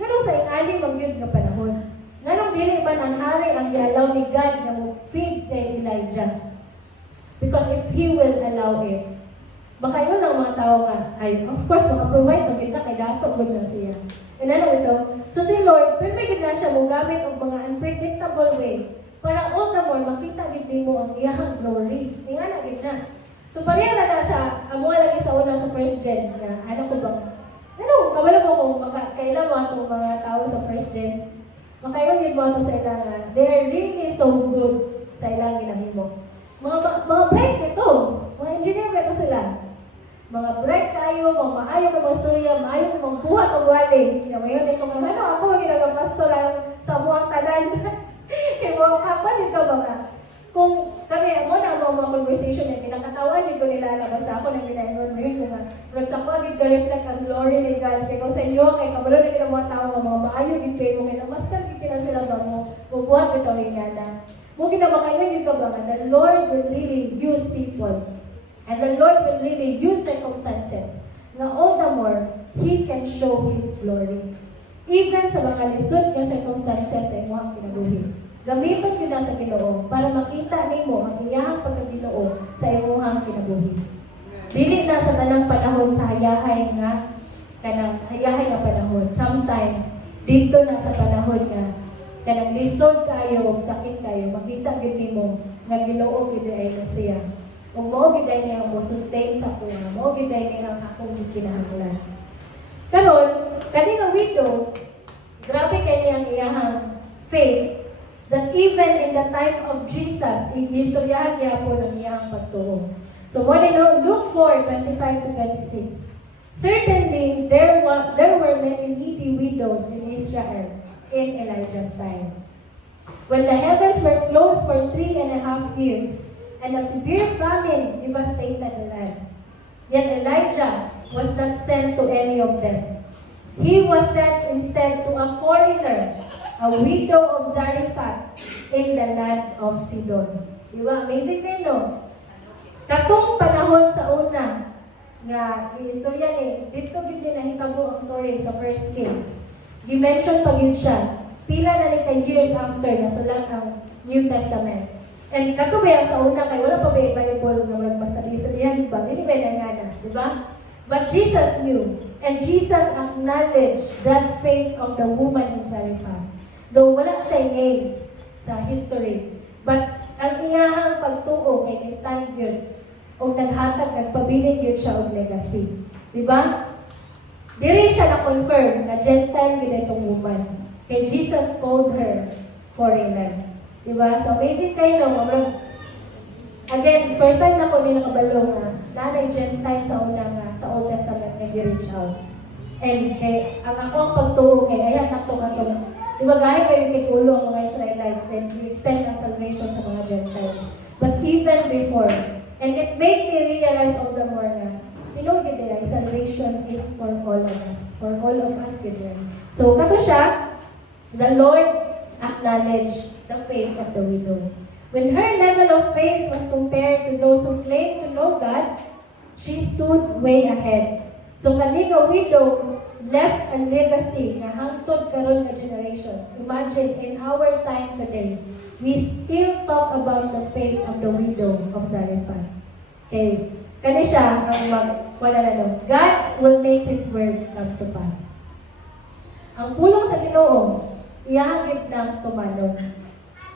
Ganun sa ingali mag-yun na panahon. Ganun dili ba ang hari ang i-allow ni God na mag-feed kay Elijah? Because if He will allow it, Baka yun ang mga tao nga, ay, of course, maka-provide, maganda kay dato, good na siya. And ano ito? So si Lord, perfect na siya mong gamit ang mga unpredictable way para all the more makita gid mo ang iyang glory. Nga na gid na. So pareha na sa amo lagi sa una sa first gen na ano ko ba? Kabalo mo kung kailan mo itong mga tao sa first gen. Makayon gid mo ato sa ilang they are really so good sa ilang ginahimo. Mga bright ito. Mga engineer ba ito sila? Mga bright kayo, mga maayo ka mga storya, maayo ka mga buhat o wali. Ngayon din ko mga ako magiging pastor lang sa buwang tanan. Kaya mga kapal yun ka mga. Kung kami, mo na ang mga conversation yung pinakatawa, yun ko nila na basta ako nang ginayon mo yun. Pero sa ko, agad ka-reflect ang glory ni God. Kaya kung sa inyo, kay kabalo na ng mga tao, mga maayo, yun kayo mo ngayon. Mas kan na sila ba mo, bubuhat ito rin nga. Mungkin na makailan yun ka ba? The Lord will really use people. And the Lord will really use circumstances. Na all the more, He can show His glory. Even sa mga lisod na circumstances ay mo ang kinabuhi. Gamiton yun na sa Ginoo para makita nimo ang iyang pagkaginoo sa imong kinabuhi. Dili na sa tanang panahon sa hayahay nga kanang hayahay nga panahon. Sometimes dito na sa panahon nga kanang lisod kayo o sakit kayo, makita gid nimo nga Ginoo gid ay siya. Ug mao gid ay niya mo sustain sa kuha. Mao gid ay niya ang akong kinahanglan. Karon kani nga widow, grabe kay niyang iyang faith that even in the time of Jesus, istoryahan niya po ng iyang pagtuo. So what in Luke 4:25-26, certainly there were many needy widows in Israel in Elijah's time. When the heavens were closed for 3.5 years, and a severe famine devastated the land, yet Elijah was not sent to any of them. He was sent instead to a foreigner, a widow of Zarephath in the land of Sidon. Diba? Amazing kayo, no? Katong panahon sa una, nga istorya ni, dito gid din nahitabo ang story sa First Kings. Di-mention pa yun siya. Pila na ni kay years after nasulat ang New Testament. And katubaya sa una kay wala pa ba Bible nga basta istoryahan ba? Dili ba na, diba? But Jesus knew, and Jesus acknowledged that faith of the woman in Zarephath. Though wala siya name sa history, but ang iyahang pagtuo kay stand yun, o naghatag, nagpabiling yun siya og legacy. Diba? Dili siya na-confirm na Gentile yun itong woman. Kay Jesus called her foreigner. Diba? So amazing kayo, no? Again, first time na ko nila kabalo na nanay Gentile sa unang sa Old Testament na gi-reach out. And kay ang ako ang pagtuo kay ayan nakto ka to. Diba gaya kayo kitulo ang mga Israelites, then you extend ang salvation sa mga Gentiles. But even before, and it made me realize all the more na, you know, salvation is for all of us. For all of us, ganyan. So, kato siya, the Lord acknowledged the faith of the widow. When her level of faith was compared to those who claim to know God, she stood way ahead. So, kaniga widow left a legacy na hangtod karon nga generation. Imagine, in our time today, we still talk about the faith of the widow of Zarephath. Okay. Kani siya ang God will make His word come to pass. Ang pulong sa Ginoo, iyahagit na tumanon.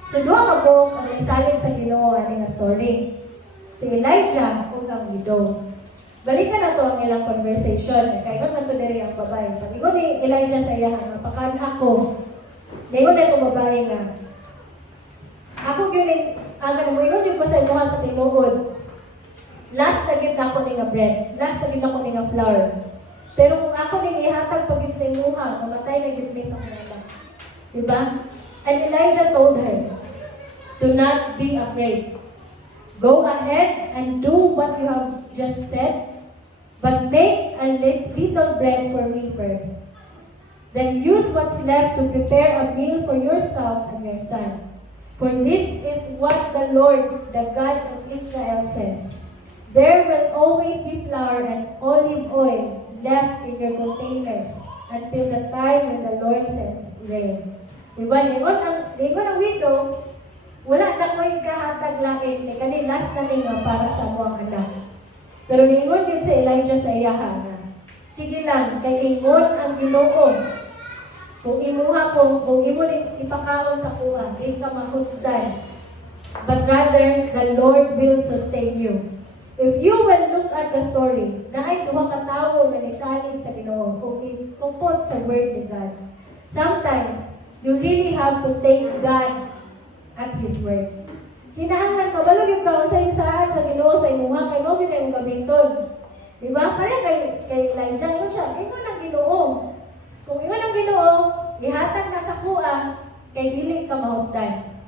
So, doon ka po ang nasalig sa Ginoo ani nga story. Si Elijah ug ang widow. Balikan na to ang ilang conversation. Kaya man to diri ang babae. Pag-ingon ni Elijah sa iya, napakan ako. Ngayon na itong babae nga. Ako yun, ang ingon yun ko sa imuha sa tinuod. Last na gid ako ni nga bread. Last na gid ako ni nga flour. Pero kung ako ning ihatag pagid sa imuha, mamatay na gid ni sa kanila. Diba? And Elijah told her, do not be afraid. Go ahead and do what you have just said, but make a little bread for me first. Then use what's left to prepare a meal for yourself and your son. For this is what the Lord, the God of Israel, says. There will always be flour and olive oil left in your containers until the time when the Lord sends rain. Diba? Lingon ang widow, wala na ko ikahatag lain. Kani last na nga para sa mga anak. Pero niingon yun sa Elijah sa iyaha na, sige lang, kay ingon ang Ginoo. Kung imuha kung imo ipakawon sa kuha, di ka mahusdan. But rather, the Lord will sustain you. If you will look at the story, na ay duha ka tawo nga nisalig sa Ginoo, kung ikupot sa word ni God, sometimes, you really have to take God at His word. Kinahanglan ka, balog yung kaon sa saan sa Ginoo sa imuha, kay mo gina yung gamiton. Diba? Parang kay Elijah, yun siya, ingon ang Ginoo. Kung ingon ang Ginoo, ihatag na sa kuha, kay dili ka mahugdan.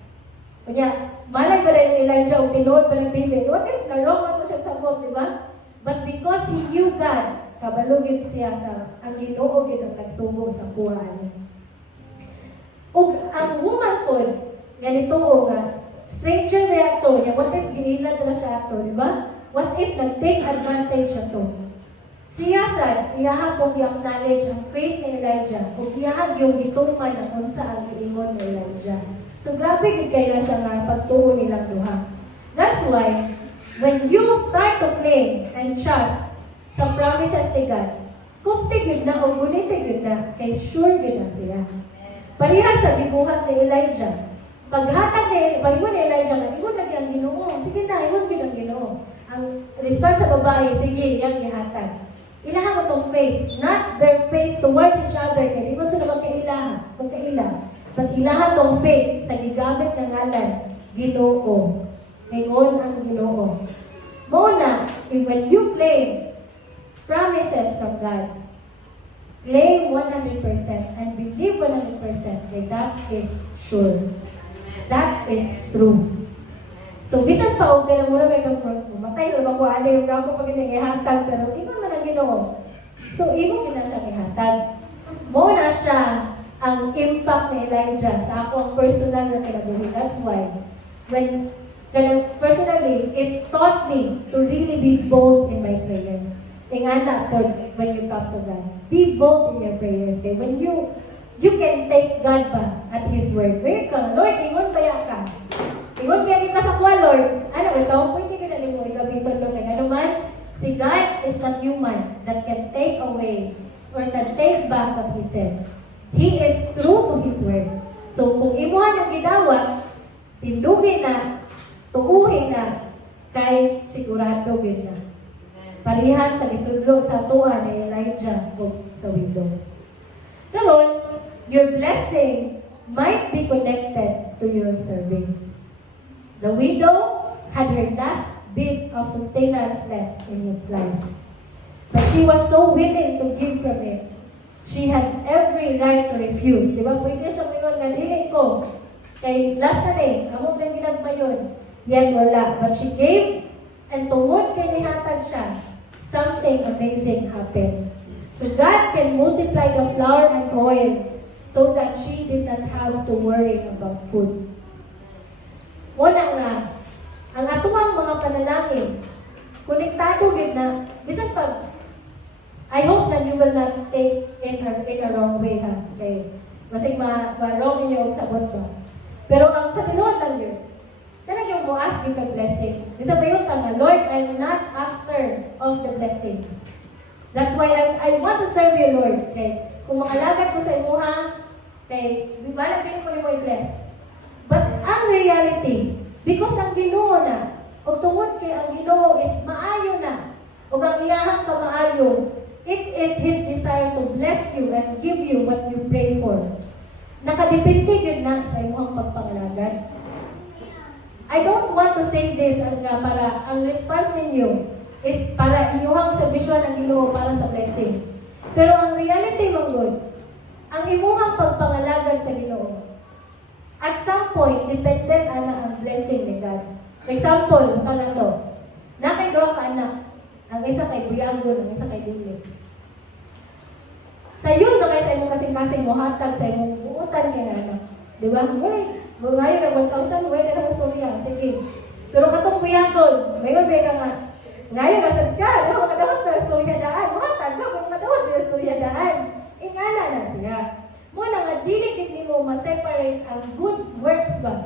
Kanya, malay ba rin ni Elijah o tinuod ba ng Biblia? What if na-wrong ako siya sabot, di ba? But because he knew God, kabalugin siya sa ang Ginoo gid ang nagsubo sa kuha niya. Ug ang woman po, ganito nga, stranger niya to, niya, what if ginilad na siya to, di ba? What if nag-take advantage siya to? Siya sad, iyaha pong i-acknowledge ang faith ni Elijah kung iyaha yung gituman na kung saan giingon ni Elijah. So grabe gid kay na siya nga pagtuo nilang duha. That's why, when you start to claim and trust sa promises ni God, kumti gid na o guniti gid na, kay sure gid na siya. Parehas sa gibuhat ni Elijah. Paghatag ni Elijah nga, ingon lagi ang Ginoo. Sige na, ingon gid ang Ginoo. Ang response sa babae, sige, yang ihatag. Ilaha mo tong faith, not their faith towards each other. Kaya di mo sila magkailaha. But ilaha tong faith sa gigamit ng ngalan, Ginoo. Ingon ang Ginoo. Muna, when you claim promises from God, claim 100% and believe 100% that that is sure. That is true. So, bisan pa o kaya muna may matay o makuha yung ako pag ihatag, pero ikaw na lang Ginoo. So, ikaw na siya ihatag. Muna siya ang impact ni Elijah sa ako ang personal na kinabuhi. That's why, when personally, it taught me to really be bold in my prayers. Ingana po, when you talk to God. Be bold in your prayers. Okay? When you can take God ba at His word. Wait ka, Lord, ingon kaya ka. Ingon kaya ka sa kwa, Lord. Ano, ito, pwede ka na limoy, gabiton lang kaya. Ano man, si God is not human that can take away or can take back what He said. He is true to His word. So, kung imuhan ang gidawat, tindugin na, tuuhin na, kay sigurado gid na. Parihas sa litudlo sa tuwa ni Elijah o sa window. Karon, your blessing might be connected to your service. The widow had her last bit of sustenance left in its life. But she was so willing to give from it. She had every right to refuse. Di ba? Pwede siya ngayon na dili ko. Kay last na rin, among na ginagpa yun. Yan wala. But she gave, and tungod kay nihatag siya, something amazing happened. So God can multiply the flour and oil so that she did not have to worry about food. Una nga, ang atuang mga panalangin, konektado gid na, bisan pag, I hope that you will not take in a wrong way, ha? Okay. Masig ma-wrong ninyo ang sabot ba. Pero ang sa tinuod lang yun, talagang mo ask you the blessing. Bisa ba yun tanga, Lord, I'm not after of the blessing. That's why I want to serve you, Lord. Okay. Kung makalagat ko sa imuha, okay, balag din ko ni mo i-bless. But ang reality, because ang Ginoo na, o tungod kay ang Ginoo is maayo na, o ang iyahang ka maayo, it is His desire to bless you and give you what you pray for. Nakadepende yun na sa imuhang pagpangalagad. I don't want to say this para ang response ninyo is para inyuhang submission ang Ginoo para sa blessing. Pero ang reality mong Lord, ang imuhang pagpangalagad sa Ginoo, at some point, dependent ana ang blessing ni God. Example, kana to. Nakay duha ka anak. Ang isa kay buyagon, ang isa kay dili. Sa yun, na kayo sa imong kasing-kasing mo, hatag sa imong buutan niya anak. Di ba? Ngayon na 1,000, wala na ng storya. Sige. Pero katong buyagon, may mabay ka nga. Ngayon, nasad ka, no? Makadawat na storya daan. Hatag ka, kung madawat na storya daan. Ingala na siya. Muna nga, dilikit ni mo ma-separate ang good works ba?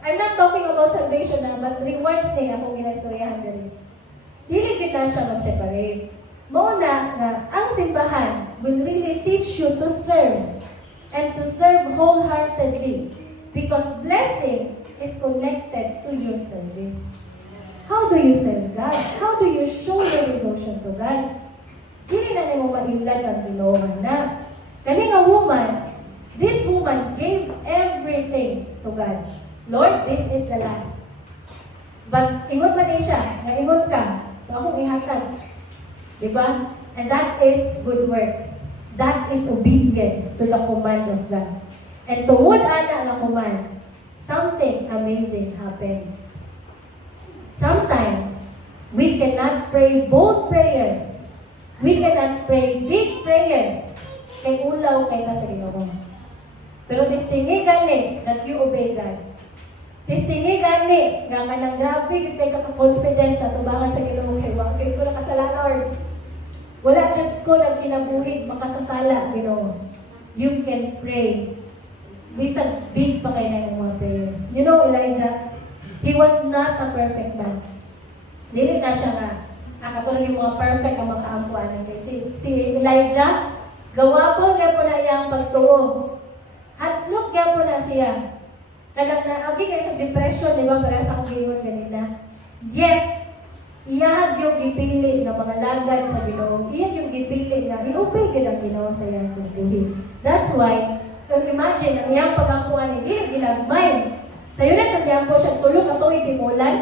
I'm not talking about salvation na, but rewards niya akong ginastoryahan din. Dilikit gid na siya mag-separate. Mauna na ang simbahan will really teach you to serve and to serve wholeheartedly because blessing is connected to your service. How do you serve God? How do you show your devotion to God? Dili na nimo mailan ang Ginoo na. Kani nga woman, this woman gave everything to God. Lord, this is the last. But ingon man ni siya, nga ingon ka, so akong ihatag. Diba? And that is good works. That is obedience to the command of God. And tungod ana nga command, something amazing happened. Sometimes, we cannot pray both prayers. We cannot pray big prayers. Kay ulaw kay ka sa Ginoo. Pero tistingi gani that you obey God. Tistingi gani nga kanang grabe gid kay ka-confidence sa tubangan sa Ginoo kay wa kay ko nakasala Lord. Wala jud ko nagkinabuhi makasasala Ginoo. You can pray. Bisan big pa kay na yung mga prayers. You know Elijah, he was not a perfect man. Dili na siya nga katulad yung mga perfect ang makaampuanan kay si Elijah, gawa po gyud na iyang pagtuo. Hatlok gyud po na siya. Kanang na okay kay siya depression, di ba? Para sa akong giingon ganina. Yet, iya yung gipili ng mga lagad sa Ginoo. Iya yung gipili na i-obey ka ng Ginoo sa iyang pagbuhi. That's why, kung imagine, ang iyang pagkakuan ni dili ginagmay. Sa yun na kanyang po siya tulog at tuwing timulan.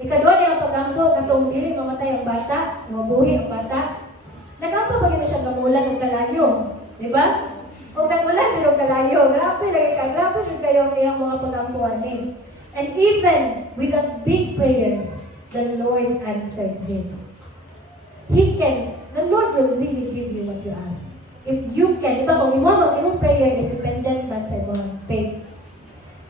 Ikadwa niya ang pagkampo, katong dili mamatay ang bata, mabuhi ang bata. Nagampo ba yun siya gamulan ng kalayo? Di ba? O nagmulan yun ng kalayo. Grabe lagi ka, grabe yun kayo ang iyang mga pagkampuan ni. And even with that big prayers, the Lord answered him. The Lord will really give you what you ask. If you can, di ba, kung imong prayer is dependent man sa imong faith.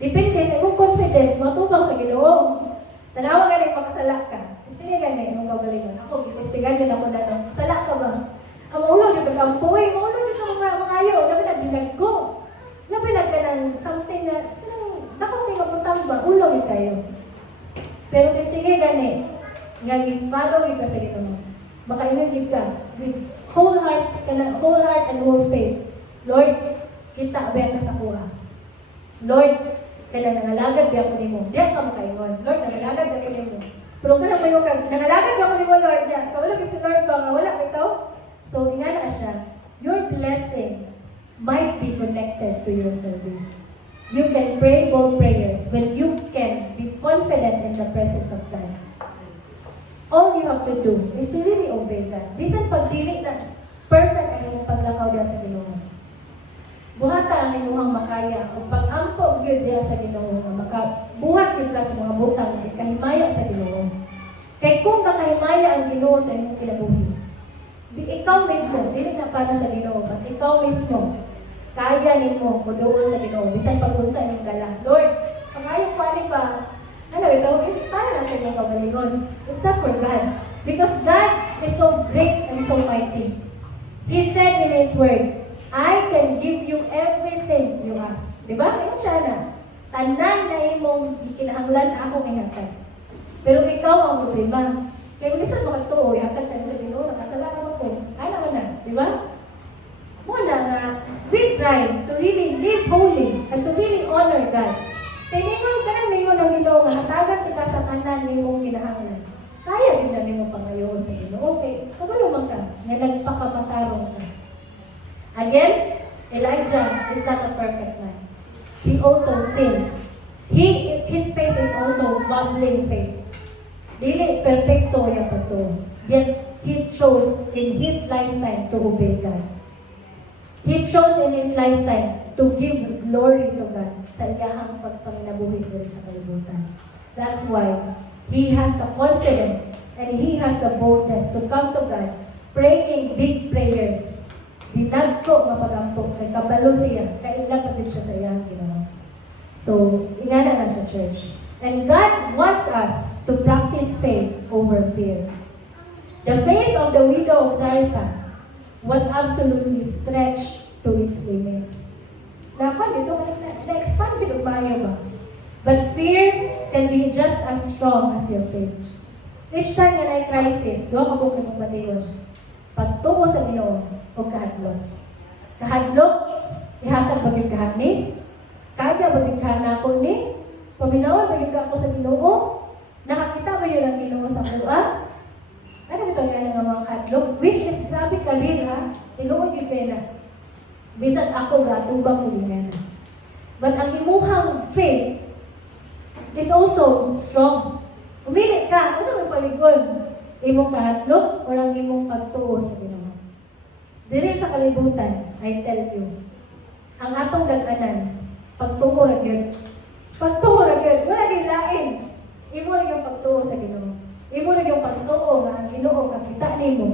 Depende sa imong confidence, matubang sa Ginoo. Tanawa galing makasala ka. Istigan na imong kagalingon. Ako, istigan din ako na nang sala ka ba? Ang ulo, yung kagampoy, ang ulo, yung mga ayaw, labi nagbilag ko. Labi ka ng something na, nakong kayo putang ba, ulo yung kayo. Pero istigan gani, nga i-follow ka sa Ginoo. Makainugid ka with whole heart and whole faith. Lord, kita ba ka sa kuha. Lord, kaya nangalagad di ako nimo. Diyan ka makaingon. Lord, nangalagad di ako nimo. Pero ka lang mayo ka, nangalagad di ako nimo, Lord. Diyan, kawala si Lord ba nga wala ikaw? So, ingana siya. Your blessing might be connected to your service. You can pray both prayers when you can be confident in the presence of God. All you have to do is to really obey God. Bisan pagdili na perfect ang iyong paglakaw diya sa Ginoo. Buhata ang inyong makaya. Kung pag-ampo gyud diya sa Ginoo, makabuhat gyud ka sa mga butang na kahimaya sa Ginoo. Kay kung kakahimaya ang Ginoo sa inyong kinabuhi, ikaw mismo, dili na para sa Ginoo, but ikaw mismo, kaya nimo muduol sa Ginoo. Bisan pag-unsa inyong dala. Lord, pag-ayo ko ani pa, ikaw, para lang sa inyong kagalingon. It's not for God. Because God is so great and so mighty. He said in His Word, I can give you everything you ask. Diba? Ayun siya na. Tanan na imong kinahanglan ako ihatag. Pero ikaw ang problema. Kaya ulisan mo ka ito, ihatag ka sa Ginoo, nakasalanan ako. Ano man na, diba? Muna nga, we try to really live holy and to really honor God. Kaya ningon ka lang ningon ang Ginoo nga hatagan kita sa tanan nimong kinahanglan. Kaya din na nimong pangayoon sa Ginoo. Okay, kabalo man ka, nga nagpakamatarong ka. Again, Elijah is not a perfect man. He also sinned. His faith is also bubbling faith. Dili perfecto ya pato. Yet he chose in his lifetime to obey God. He chose in his lifetime to give glory to God sa iyahang pagpanginabuhi diri sa kalibutan. That's why he has the confidence and he has the boldness to come to God praying big prayers. Dinagko nga pag-ampok, kay kabalo siya, kaila pa din siya sa iyang Ginoo. So, ingana na siya, church. And God wants us to practice faith over fear. The faith of the widow of Zarephath was absolutely stretched to its limits. Dapat ito, na-expand ito ba? But fear can be just as strong as your faith. Each time nga na crisis, duha ka buong imong batiyon. Pagtuo sa Ginoo o kahadlok. Kahadlok, ihatag bagay kahani. Kaya bagay kahanakon ni. Paminawan bagay ka ako sa Ginoo. Nakakita ba yun ang Ginoo sa kuha? Ano ito nga ng mga kahadlok? Which is grabe ka rin ha. Tinuod yung pena. Bisan ako gatubang mo din. But ang imuhang faith is also strong. Umilit ka, kasi may paligon. Imong kahatlok, walang imong pagtuo sa Ginoo. Diri sa kalibutan, I tell you, ang atong gaganan, pagtuo ra gyud. Pagtuo ra gyud, wala gyud lain. Imo ra gyud pagtuo sa Ginoo. Imo ra gyud pagtuo nga ang Ginoo kakita nimo,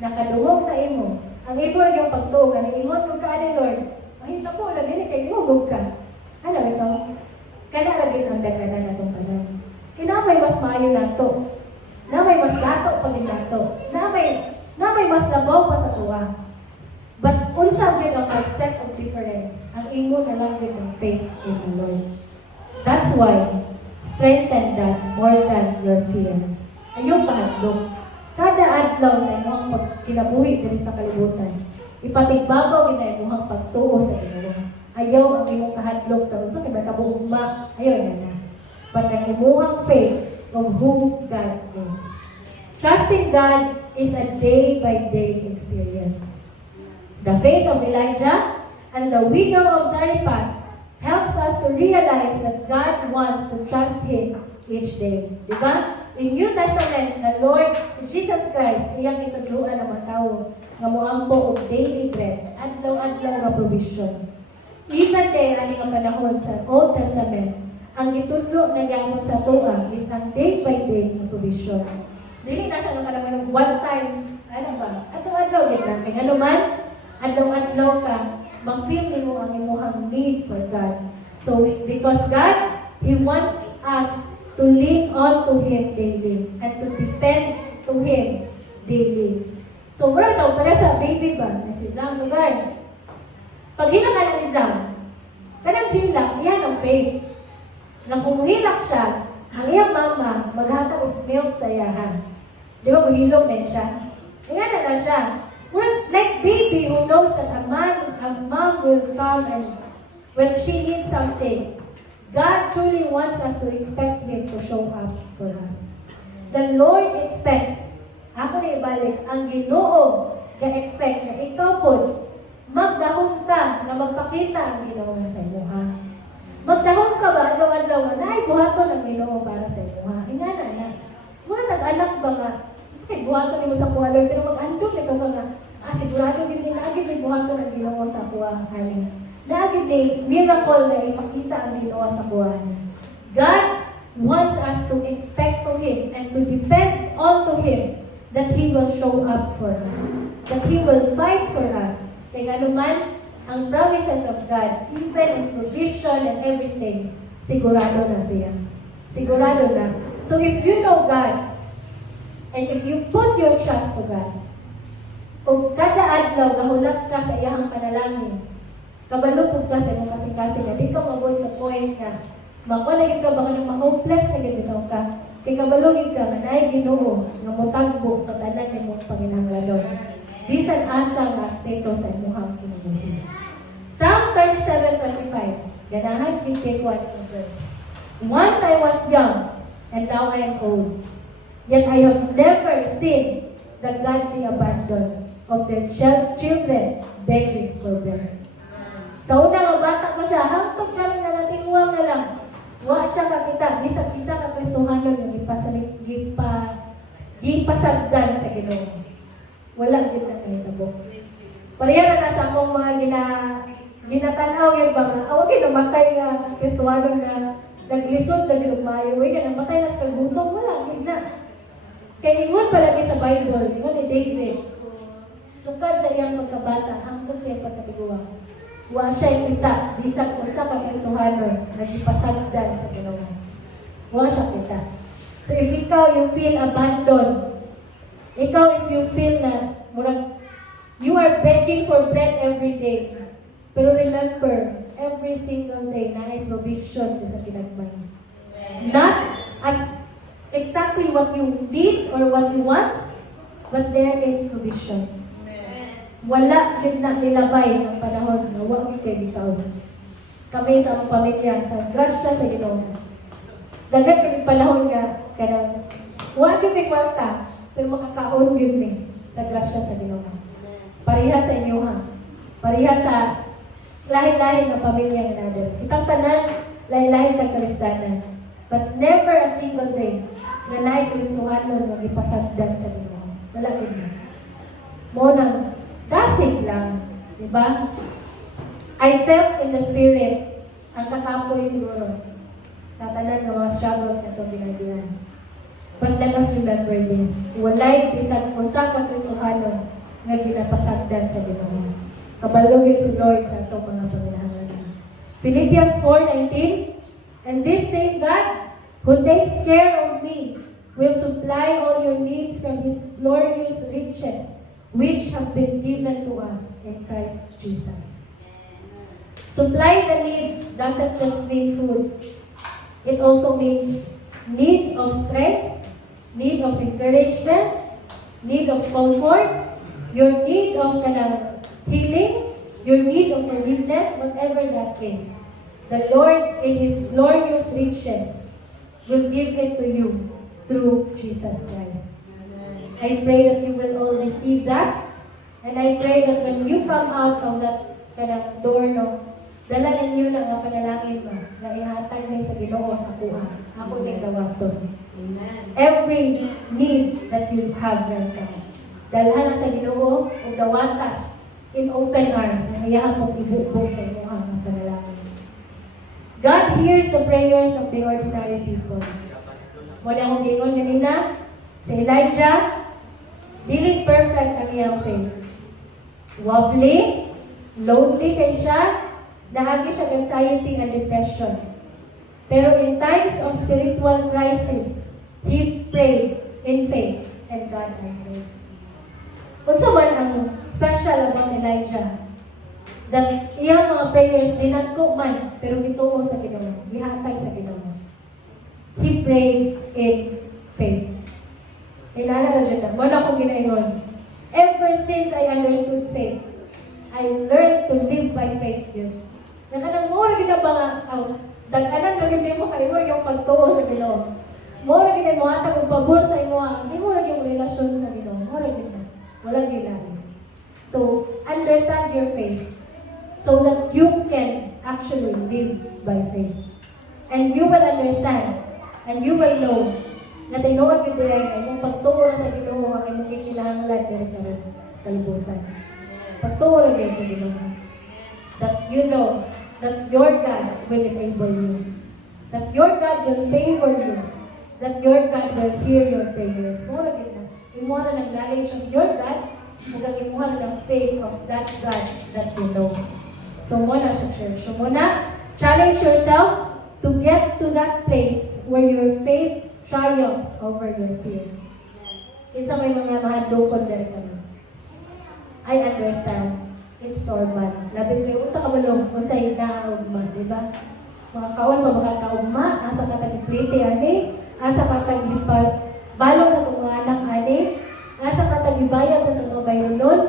nakadungog sa imo. Ang imo ra gyud pagtuo nga ingon ko kaani Lord, mahita ko lagi ni kay imo ka. Ano ito? Kana lagi ang gaganan natong kanan. Kinamay mas maayo nato. Na may mas dato pa din nato. Na may mas labaw pa sa tuwa. But unsa gyud ang concept of difference? Ang imo na lang gyud ang faith in the Lord. That's why strengthen that more than your fear. Ayaw pahadlok. Kada adlaw sa imong pagkinabuhi diri sa kalibutan, ipatigbabaw gid na imong pagtuo sa Ginoo. Ayaw ang imong kahadlok sa unsa kay makabugma. Ayaw na. But ang imong faith of who God is. Trusting God is a day-by-day experience. The faith of Elijah and the widow of Zarephath helps us to realize that God wants to trust Him each day. Diba? In New Testament, the Lord, si Jesus Christ, iyang itudluan ng mga tao nga moampo og daily bread, adlaw-adlaw nga provision. Even day, ang mga panahon sa Old Testament, ang itudlo na gamot sa tuwa is ang day-by-day na provision. Dili na siya naman one time, ano ba? Adlaw-adlaw din lang. Kaya naman, adlaw-adlaw ka, mag-feel mo ang imuhang need for God. So, because God, He wants us to lean on to Him daily and to depend to Him daily. So, wala daw pala sa baby ba? Na si Zam, lugar. Pag hinakala ni Zam, kanang hilak, yan ang faith. Na kung hilak siya, ang iyang mama, maghatag og milk sa iyahan. Di ba, mahilok din siya? Ayan na lang siya. We're like baby who knows that a mom will come and when she needs something. God truly wants us to expect Him to show up for us. The Lord expects, ako na ibalik, ang Ginoo ga-expect na ikaw po, magdahong ka na magpakita ang Ginoo sa imo ha. Magdahong ka ba, adlaw-adlaw na ay buhaton ang Ginoo para sa imo ha. Ingana na. Mga nag-anak ba nga, kasi buhaton mo sa kuha, Lord, pero mag-andong ito ka nga, sigurado din na agad may buhaton ang Ginoo sa kuha, honey. Na agad ni miracle na ipakita ang Ginoo sa kuha. God wants us to expect to Him and to depend on to Him that He will show up for us, that He will fight for us. Kaya naman, ang promises of God, even in provision and everything, sigurado na siya. Sigurado na. So if you know God, and if you put your trust to God, kung kada adlaw nahulat ka sa iyang panalangin, kabalupog ka sa iyong kasing-kasing, di ka mabot sa point na makulay ka baka nang ma-hopeless na ganito ka, kay kabalugin ka, manay Ginoo, nga mutagbo sa tanan ng mong panginahanglan. Bisan asa nga status sa imuhang kinabuhi. Psalm 37:25. Ganahan we take one verse. Once I was young, and now I am old. Yet I have never seen the godly abandon of their children begging for bread. Sa una, ang bata ko siya, hangtog kami na nating uwang na lang. Wa siya kakita, bisag-bisa ka Kristohanon yung gipasagdan sa Ginoo. Wala din na kahitabo. Pareha na nasa akong mga ginatanaw yung mga, awag namatay nga Kristohanon na naglisod na ginugmayo. Huwag ka namatay na sa kagutong, wala, yun na. Kaya ingon palagi sa Bible, ingon ni David, sukad sa iyang pagkabata, hangtod sa iyang pagkatiguwa. Wa siya kita, bisag usa ka Kristohanon, nagipasagdan sa Ginoo. Wa siya kita. So if ikaw, you feel abandoned, ikaw, if you feel na, murag, you are begging for bread every day. Pero remember, every single day na ay provision sa kinagmay. Not as exactly what you need or what you want, but there is provision. Wala yun na nilabay ng panahon na huwag yung kay bitaw. Kami sa mga pamilya, sa grasya sa Ginoo. Dagat kami panahon nga, kanang, huwag yung may kwarta, pero makakaon yun may sa grasya sa Ginoo. Pariha sa inyo ha. Pariha sa lahi-lahi ng pamilya nga natin. Itang tanan, lahi-lahi ng Kristanan. But never a single day na lahi Kristohanon na ipasagdan sa Ginoo. Wala yun na. Munang, dasig lang, di ba? I felt in the spirit ang kakapoy siguro sa tanan ng mga struggles na itong binagyan. But let us remember this. Walay isang usa ka Kristohanon nga ginapasagdan sa Ginoo. Kabalugin si Lord sa itong mga panginahangan. Philippians 4:19, and this same God who takes care of me will supply all your needs from His glorious riches which have been given to us in Christ Jesus. Supply the needs doesn't just mean food. It also means need of strength, need of encouragement, need of comfort, your need of healing, your need of forgiveness, whatever that is. The Lord in His glorious riches will give it to you through Jesus Christ. I pray that you will all receive that. And I pray that when you come out of that door, no, dala ninyo na nga panalangin mo, na ihatag niya sa Ginoo sa kuha. Ako may gawato. Every need that you have right now, dalhan sa Ginoo o dawata in open arms, na iyahan mong ibubo sa inyo ang panalangin. God hears the prayers of the ordinary people. Muna akong gingon ganina, si Elijah, dili perfect ang iyang face. Wobbly, lonely kay siya, nahagi siya ng anxiety and depression. Pero in times of spiritual crisis, he prayed in faith and God answered. Unsa man ang special about Elijah? That iyang mga prayers dinagko man, pero gituo sa Ginoo, gihatag sa Ginoo. He prayed in faith. Inala na dyan. Wala akong ginayon. Ever since I understood faith, I learned to live by faith yun. Nakanang mo rin na mga, dagkanan na rin mo kayo yung pagtuo sa Ginoo. Mo rin mo hatag ang pabor sa imo, hindi mo rin yung relasyon sa Ginoo. Mo rin na. Walang ginaan. So, understand your faith so that you can actually live by faith. And you will understand and you will know na tinuod yung diray na yung pagtuo sa Ginoo ang imong kinahanglan diri sa kalibutan. Pagtuo rin sa Ginoo. That you know that your God will enable you. That your God will favor you. That your God will hear your prayers. Mura kita. Imuha na ng knowledge of your God, hanggang imuha na ng faith of that God that you know. So muna sa church. So muna, challenge yourself to get to that place where your faith triumphs over your fear. Kinsa may mga mahadlokon diri kami. I understand. It's normal. Labi ko, unta ka balong, unsay naugma, di ba? Mga kawan pa baka kaugma, asa ka tag-plete ani, asa ka tag-balong sa itong mga anak ani, asa ka tag-ibayag sa itong mga bayrulon,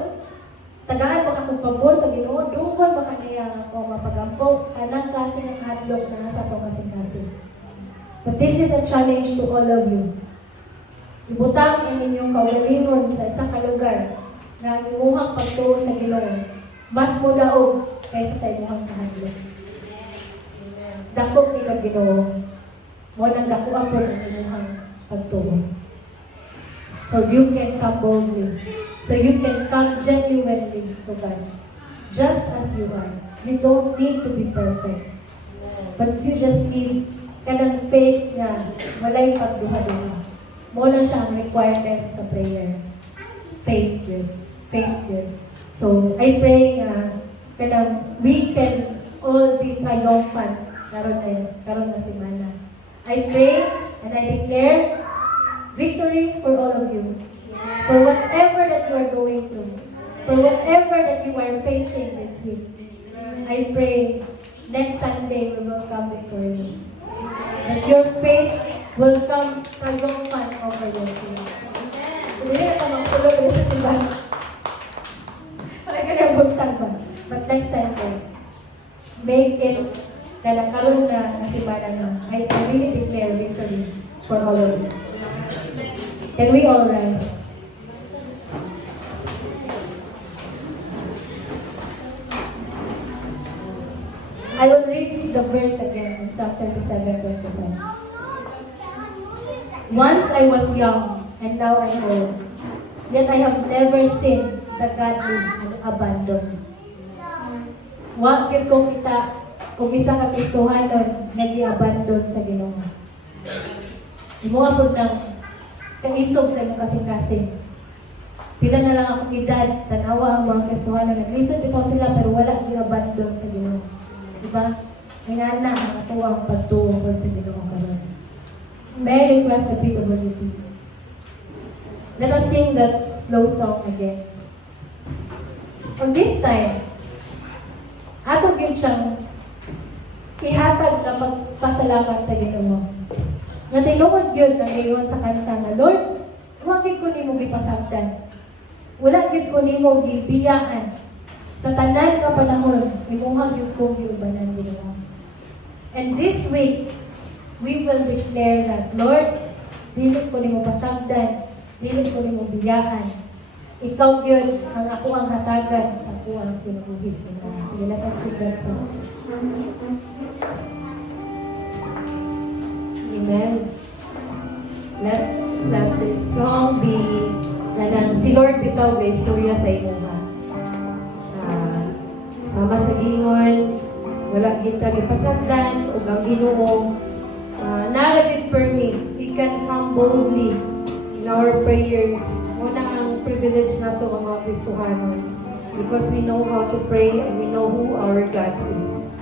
tagaan baka kung pabor sa Ginoo, dungkol baka niya ako mapagampo, kanang klase ng hadlok na nasa itong kasing-kasing. But this is a challenge to all of you. Ibutang ang inyong kaugalingon sa isang kalugar na imuhang pagtuo sa Ginoo. Mas mudaog kaysa sa imuhang kahadlok. Dakok nila Ginoo. Mo nang dakuan po ang imuhang pagtuo. So you can come boldly. So you can come genuinely to God. Just as you are. You don't need to be perfect. But you just need kanang faith nga walay pagduha-duha. Mo na siya ang requirement sa prayer. Faith yun. Faith yun. So, I pray nga kanang we can all be triumphant karon na semana. I pray and I declare victory for all of you. For whatever that you are going through. For whatever that you are facing this week. I pray next Sunday we will come victorious. That your faith will come triumphant over your fear. Hindi na tamang tulog na sa simbahan. Talaga na buntag ba? But next time po, make it kalakaroon na simbahan na. I really declare victory for all of you. Can we all rise? I will read the verse again in Psalm 37, verse 1. Once I was young, and now I'm old, yet I have never seen the godly abandoned. Wakit kong kita, kung isa ka Kristohanon, nag-i-abandon sa Ginoo. Imo abot ng kaisog sa imong kasing-kasing. Pila na lang akong edad, tanawa ang mga Kristohanon, nag-lisod ito sila, pero wala i-abandon sa Ginoo. Diba? Ngayon na ang atuwang pagtuwang sa Ginoo karon. May I request the people of unity. Let us sing that slow song again. On this time, ato gyud siyang ihatag na magpasalamat sa Ginoo. Nga tinuod gyud ang gayon sa kanta nga, Lord, huwag gyud ko nimo gipasagdan. Wala gyud ko nimo gibiyaan. Sa tanan ka panahon, imuhang gyud ko giubanan Ginoo. And this week, we will declare that, Lord, dili ko nimo pasagdan, dili ko nimo biyaan. Ikaw yun ang ako ang hatagan sa ako ang kinabuhi ko na. Sige, let us sing that song. Amen. Let this song be kanang si Lord bitaw ga istorya sa imo ha. Sama sa gingon, wala kita gipasagdan ug ang Ginoo naragid permit. We can come boldly in our prayers. Una ang privilege nato ang mga Kristohanon because we know how to pray and we know who our God is.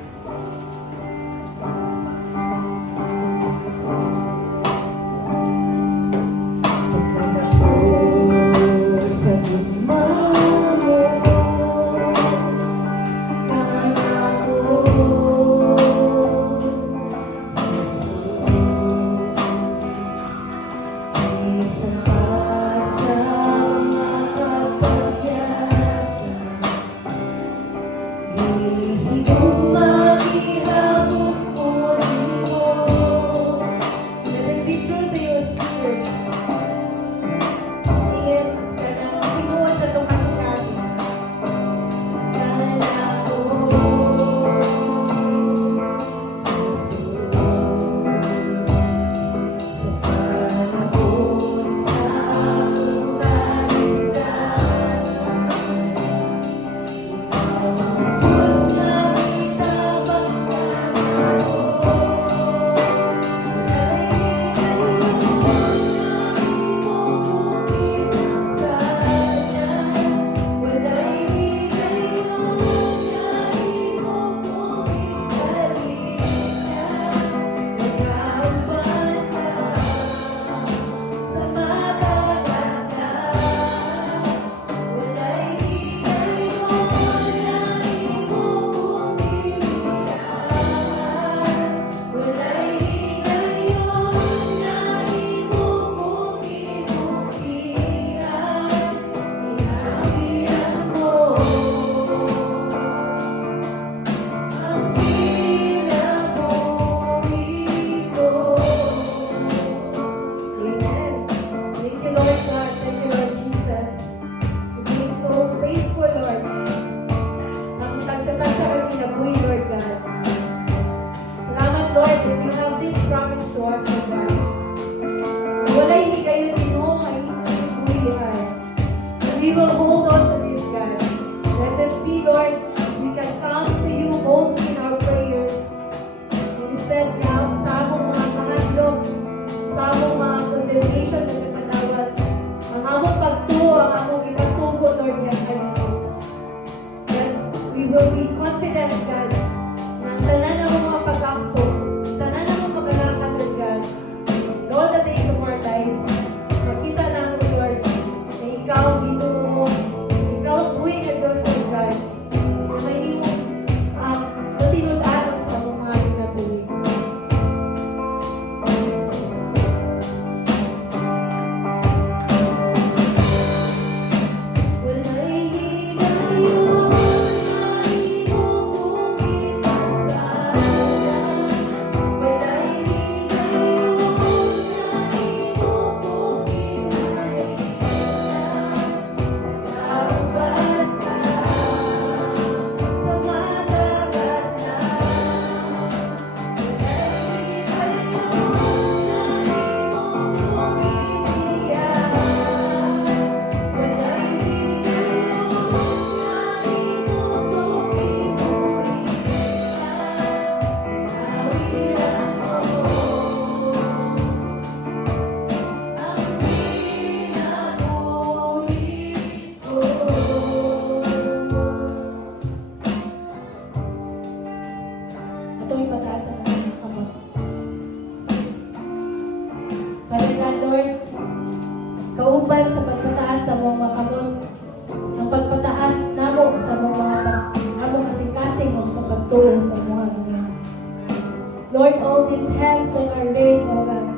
Lord, all these hands that are raised, O God.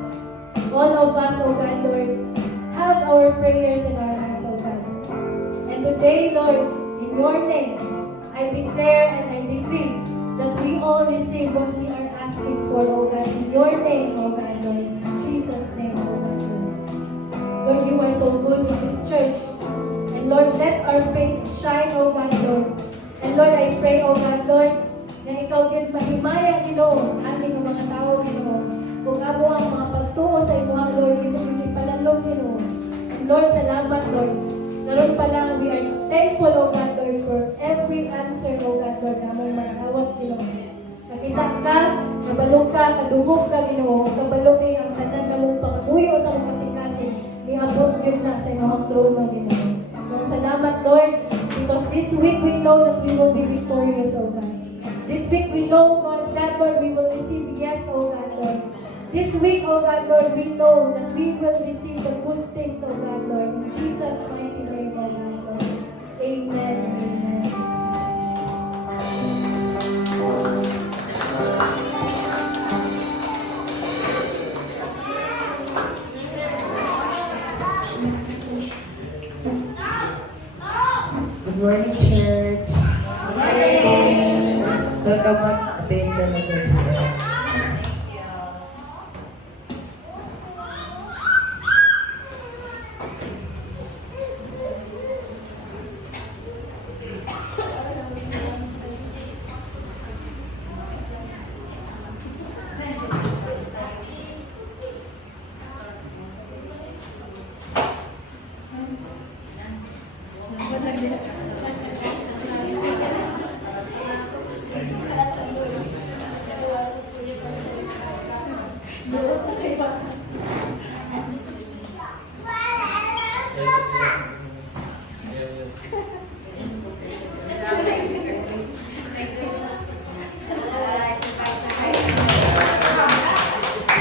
All of us, O God, Lord, have our prayers in our hands, O God. And today, Lord, in your name, I declare and I decree that we all receive what we are asking for, O God. In your name, O God, Lord. In Jesus' name, O God, Lord. Lord, you are so good in this church. And Lord, let our faith shine, O God, Lord. And Lord, I pray, O God, Lord, na ikaw din mahimaya, Ginoo, ating mga tao, Ginoo. Kung amo ang mga pagtuo sa imo, Lord, ito hindi palalong, Ginoo. And Lord, salamat, Lord. Naroon pa lang, we are thankful, O God, Lord, for every answer, O God, Lord, na may marawat, Ginoo. Nakita ka, nabalog ka, kadumog ka, Ginoo. Kabalog ay ang tanan na mong pakabuyo sa mga kasing-kasing. Iabot yun na sa imong trono, Ginoo. Lord, salamat, Lord, because this week we know that we will be victorious, O God. This week we know, God, Lord, we will receive yes, O God, Lord. This week, O God, Lord, we know that we will receive the good things, O God, Lord. In Jesus' mighty name, O God, Lord. Amen. Amen. Good morning, church. Welcome back again sa mga.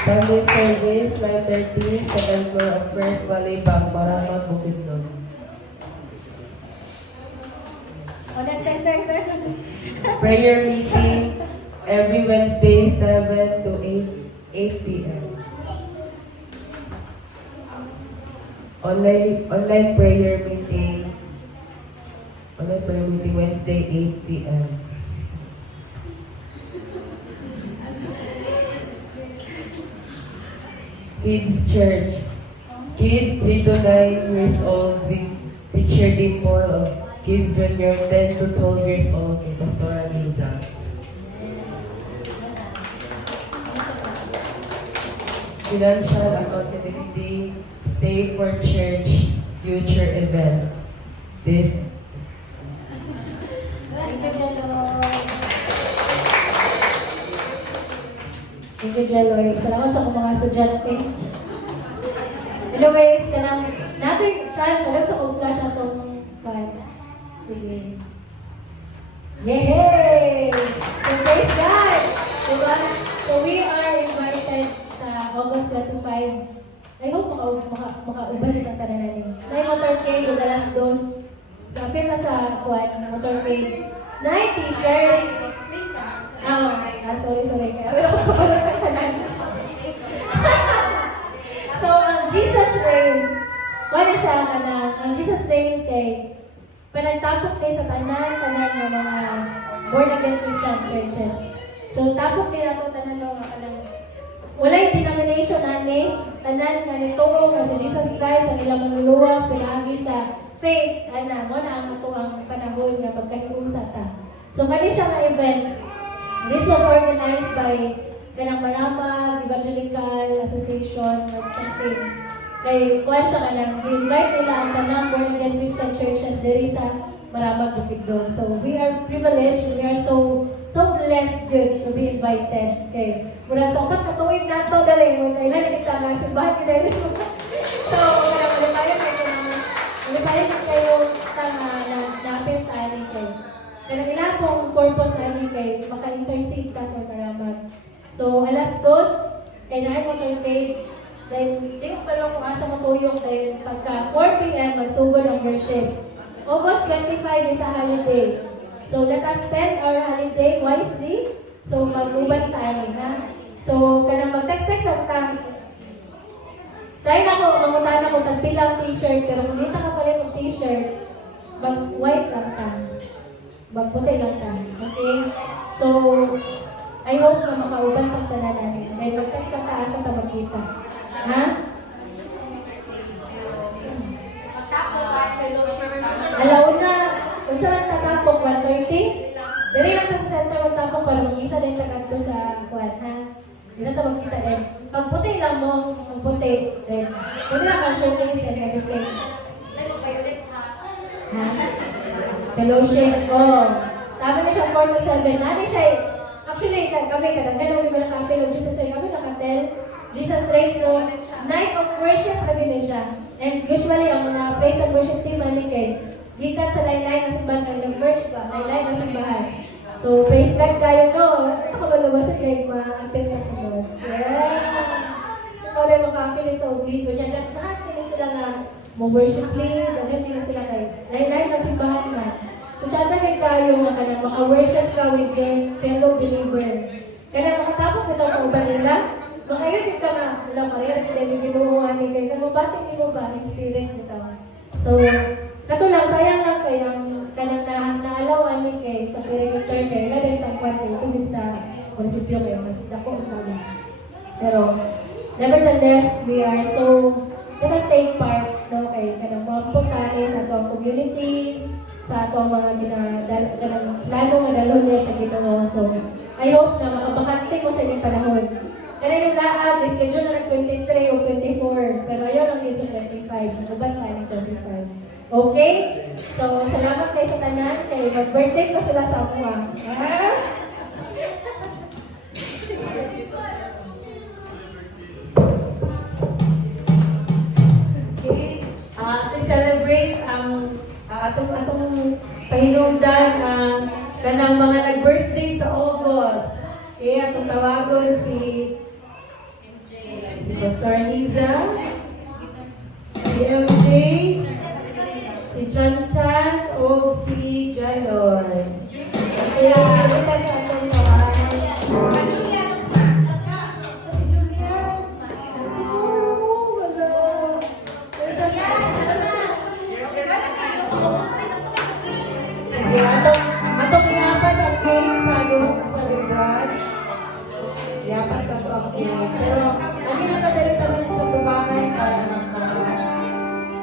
Sunday service, 9:30, second floor of First Valley Bank, Maramag, Bukidnon. O, next. Prayer meeting every Wednesday, 7 to 8 p.m. Online prayer meeting Wednesday, 8 p.m. Kids Church. Kids 3 to 9 years old with Teacher Dimple. Kids Junior 10 to 12 years old in Pastora Liza. Financial accountability, save for church, future events. This Thank you, Jeloy. Salamat sa mga estudyante. Anyways, natin, chan, malag sa flash atong pan. Sige. Yay! So, praise God! Diba? So, we are invited sa August 25. I hope makauban din ang tanan natin. May motorcade, yung alas 2. So, apil na sa motorcade. Night t-shirt. Sorry. So, ang Jesus Reigns, wala siya ang Jesus Reigns kay panagtapok kay sa tanan ng mga born again Christian churches. So, tapok nila ito tanan ng mga walay denomination ani, tanan nga nituo nga si Jesus Christ ang ilang manluluwas pinagi sa faith mo na ang ito ang panahon nga pagkahiusa ta. So, kani siya nga event. This was organized by kanang Maramag Evangelical Association of something. Kay kuan siya kanang invite nila ang tanang born again Christian churches diri sa Maramag Bukidnon. So we are privileged, we are so blessed good to be invited. Kay mura sa upat katuig nato dali mo kailan kita nga simbahan nila. So wala kayo tanga na napin sa amin kay kanang ilang pong purpose namin kay maka-intercede ka for Maramag. So, alas 2, kay naay motorcade, then di ko pala kung asa matuyong dahil pagka 4 p.m. magsugod ang worship. August 25 is a holiday. So, let us spend our holiday wisely. So, mag-uban tayo, ha? So, kanang mag-text-text lang ka. Try na ko, mangutan ako, tagpilang t-shirt, pero kung hindi ka palit ng t-shirt, mag-white lang ka. Magputi lang ka. Okay? So, I hope na makauban pang tanan natin. Dahil mag-text ka asa ka magkita. Ha? Alauna, kung saan tatapok, 1:30? Dari lang ta sa center magtapok para mag-isa din takadto sa kuwan, ha? Hindi na ito magkita din. Pagputi lang mo, pagputi. Then, pwede na kang surnames and everything. Ha? Fellowship, oh. Tama na siya 4 to 7. Nani siya, actually, kami kadang-kadang may malakapil ng Jesus Ray. Kami nakatel, Jesus Ray. So, night of worship lagi na siya. And usually, ang mga praise and worship team, mani kay gikat sa laylay na simbahan ng nag-merch ba? Laylay na simbahan. So, praise God kayo, no? Ito ka malabas at like, ma-apil ka sa Lord. Yeah! Ikaw rin makapil ito, obligo niya. Lahat nila sila nga, mo-worship lead, lahat nila sila kay laylay na simbahan man. So, tsada rin kayo nga kanang maka-worship ka with your fellow believer. Kaya makatapos na ito ang uban nila, makayon ka nga, wala ka rin, hindi mo ginuha ni kayo. Mabati ni mo ba, experience nito. So, katulang, sayang lang kayo kanang naalawan ni kay sa return kayo, na din ang kwento, tubig sa munisipyo kayo, mas dako ang tala. Pero, nevertheless, we are so, let us take part, no, kay kanang mga pagkani sa atong community, sa atong mga kanang plano nga dalon niya sa Ginoo. So, I hope na makabakante mo sa inyong panahon. Kaya yung laag, schedule na ng 23 o 24, pero ayaw lang yun sa 25, uban tayo ng 25. Okay? So, salamat kayo sa tanan, kay mag-birthday pa sila sa ako. Ha? Okay. To celebrate ang atong pahinungdan ang kanang mga nag-birthday sa August. Okay, atong tawagon si Pastor Niza, si MJ, si Chan Chan, o si Jalon. Okay, kita sa atong tawagan. Si Julian. Oh, wala. Sige, atong iyapas ang cake sa Lebron. Iyapas na po ang cake. Pero, hindi na tayo sa tubangan para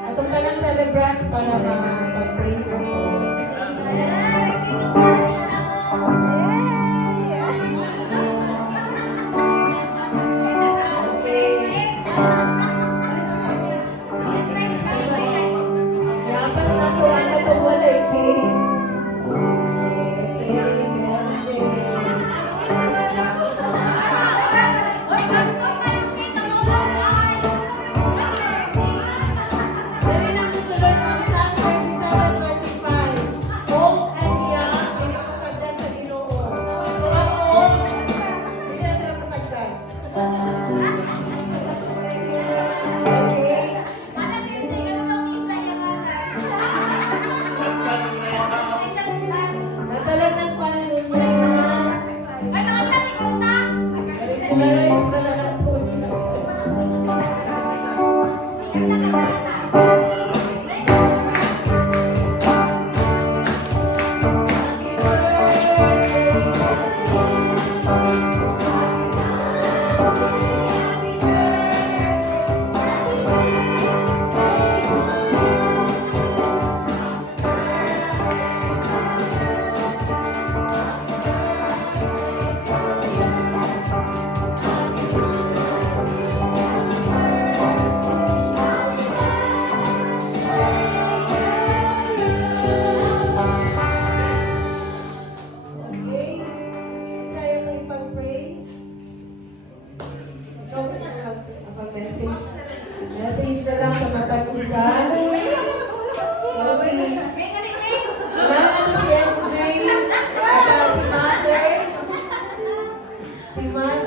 atong talang celebrants para mag-praise ko po. Iyapas na po ang atong wala cake. Message na lang sa matag-usan. Si MJ, si Mother, si Mother,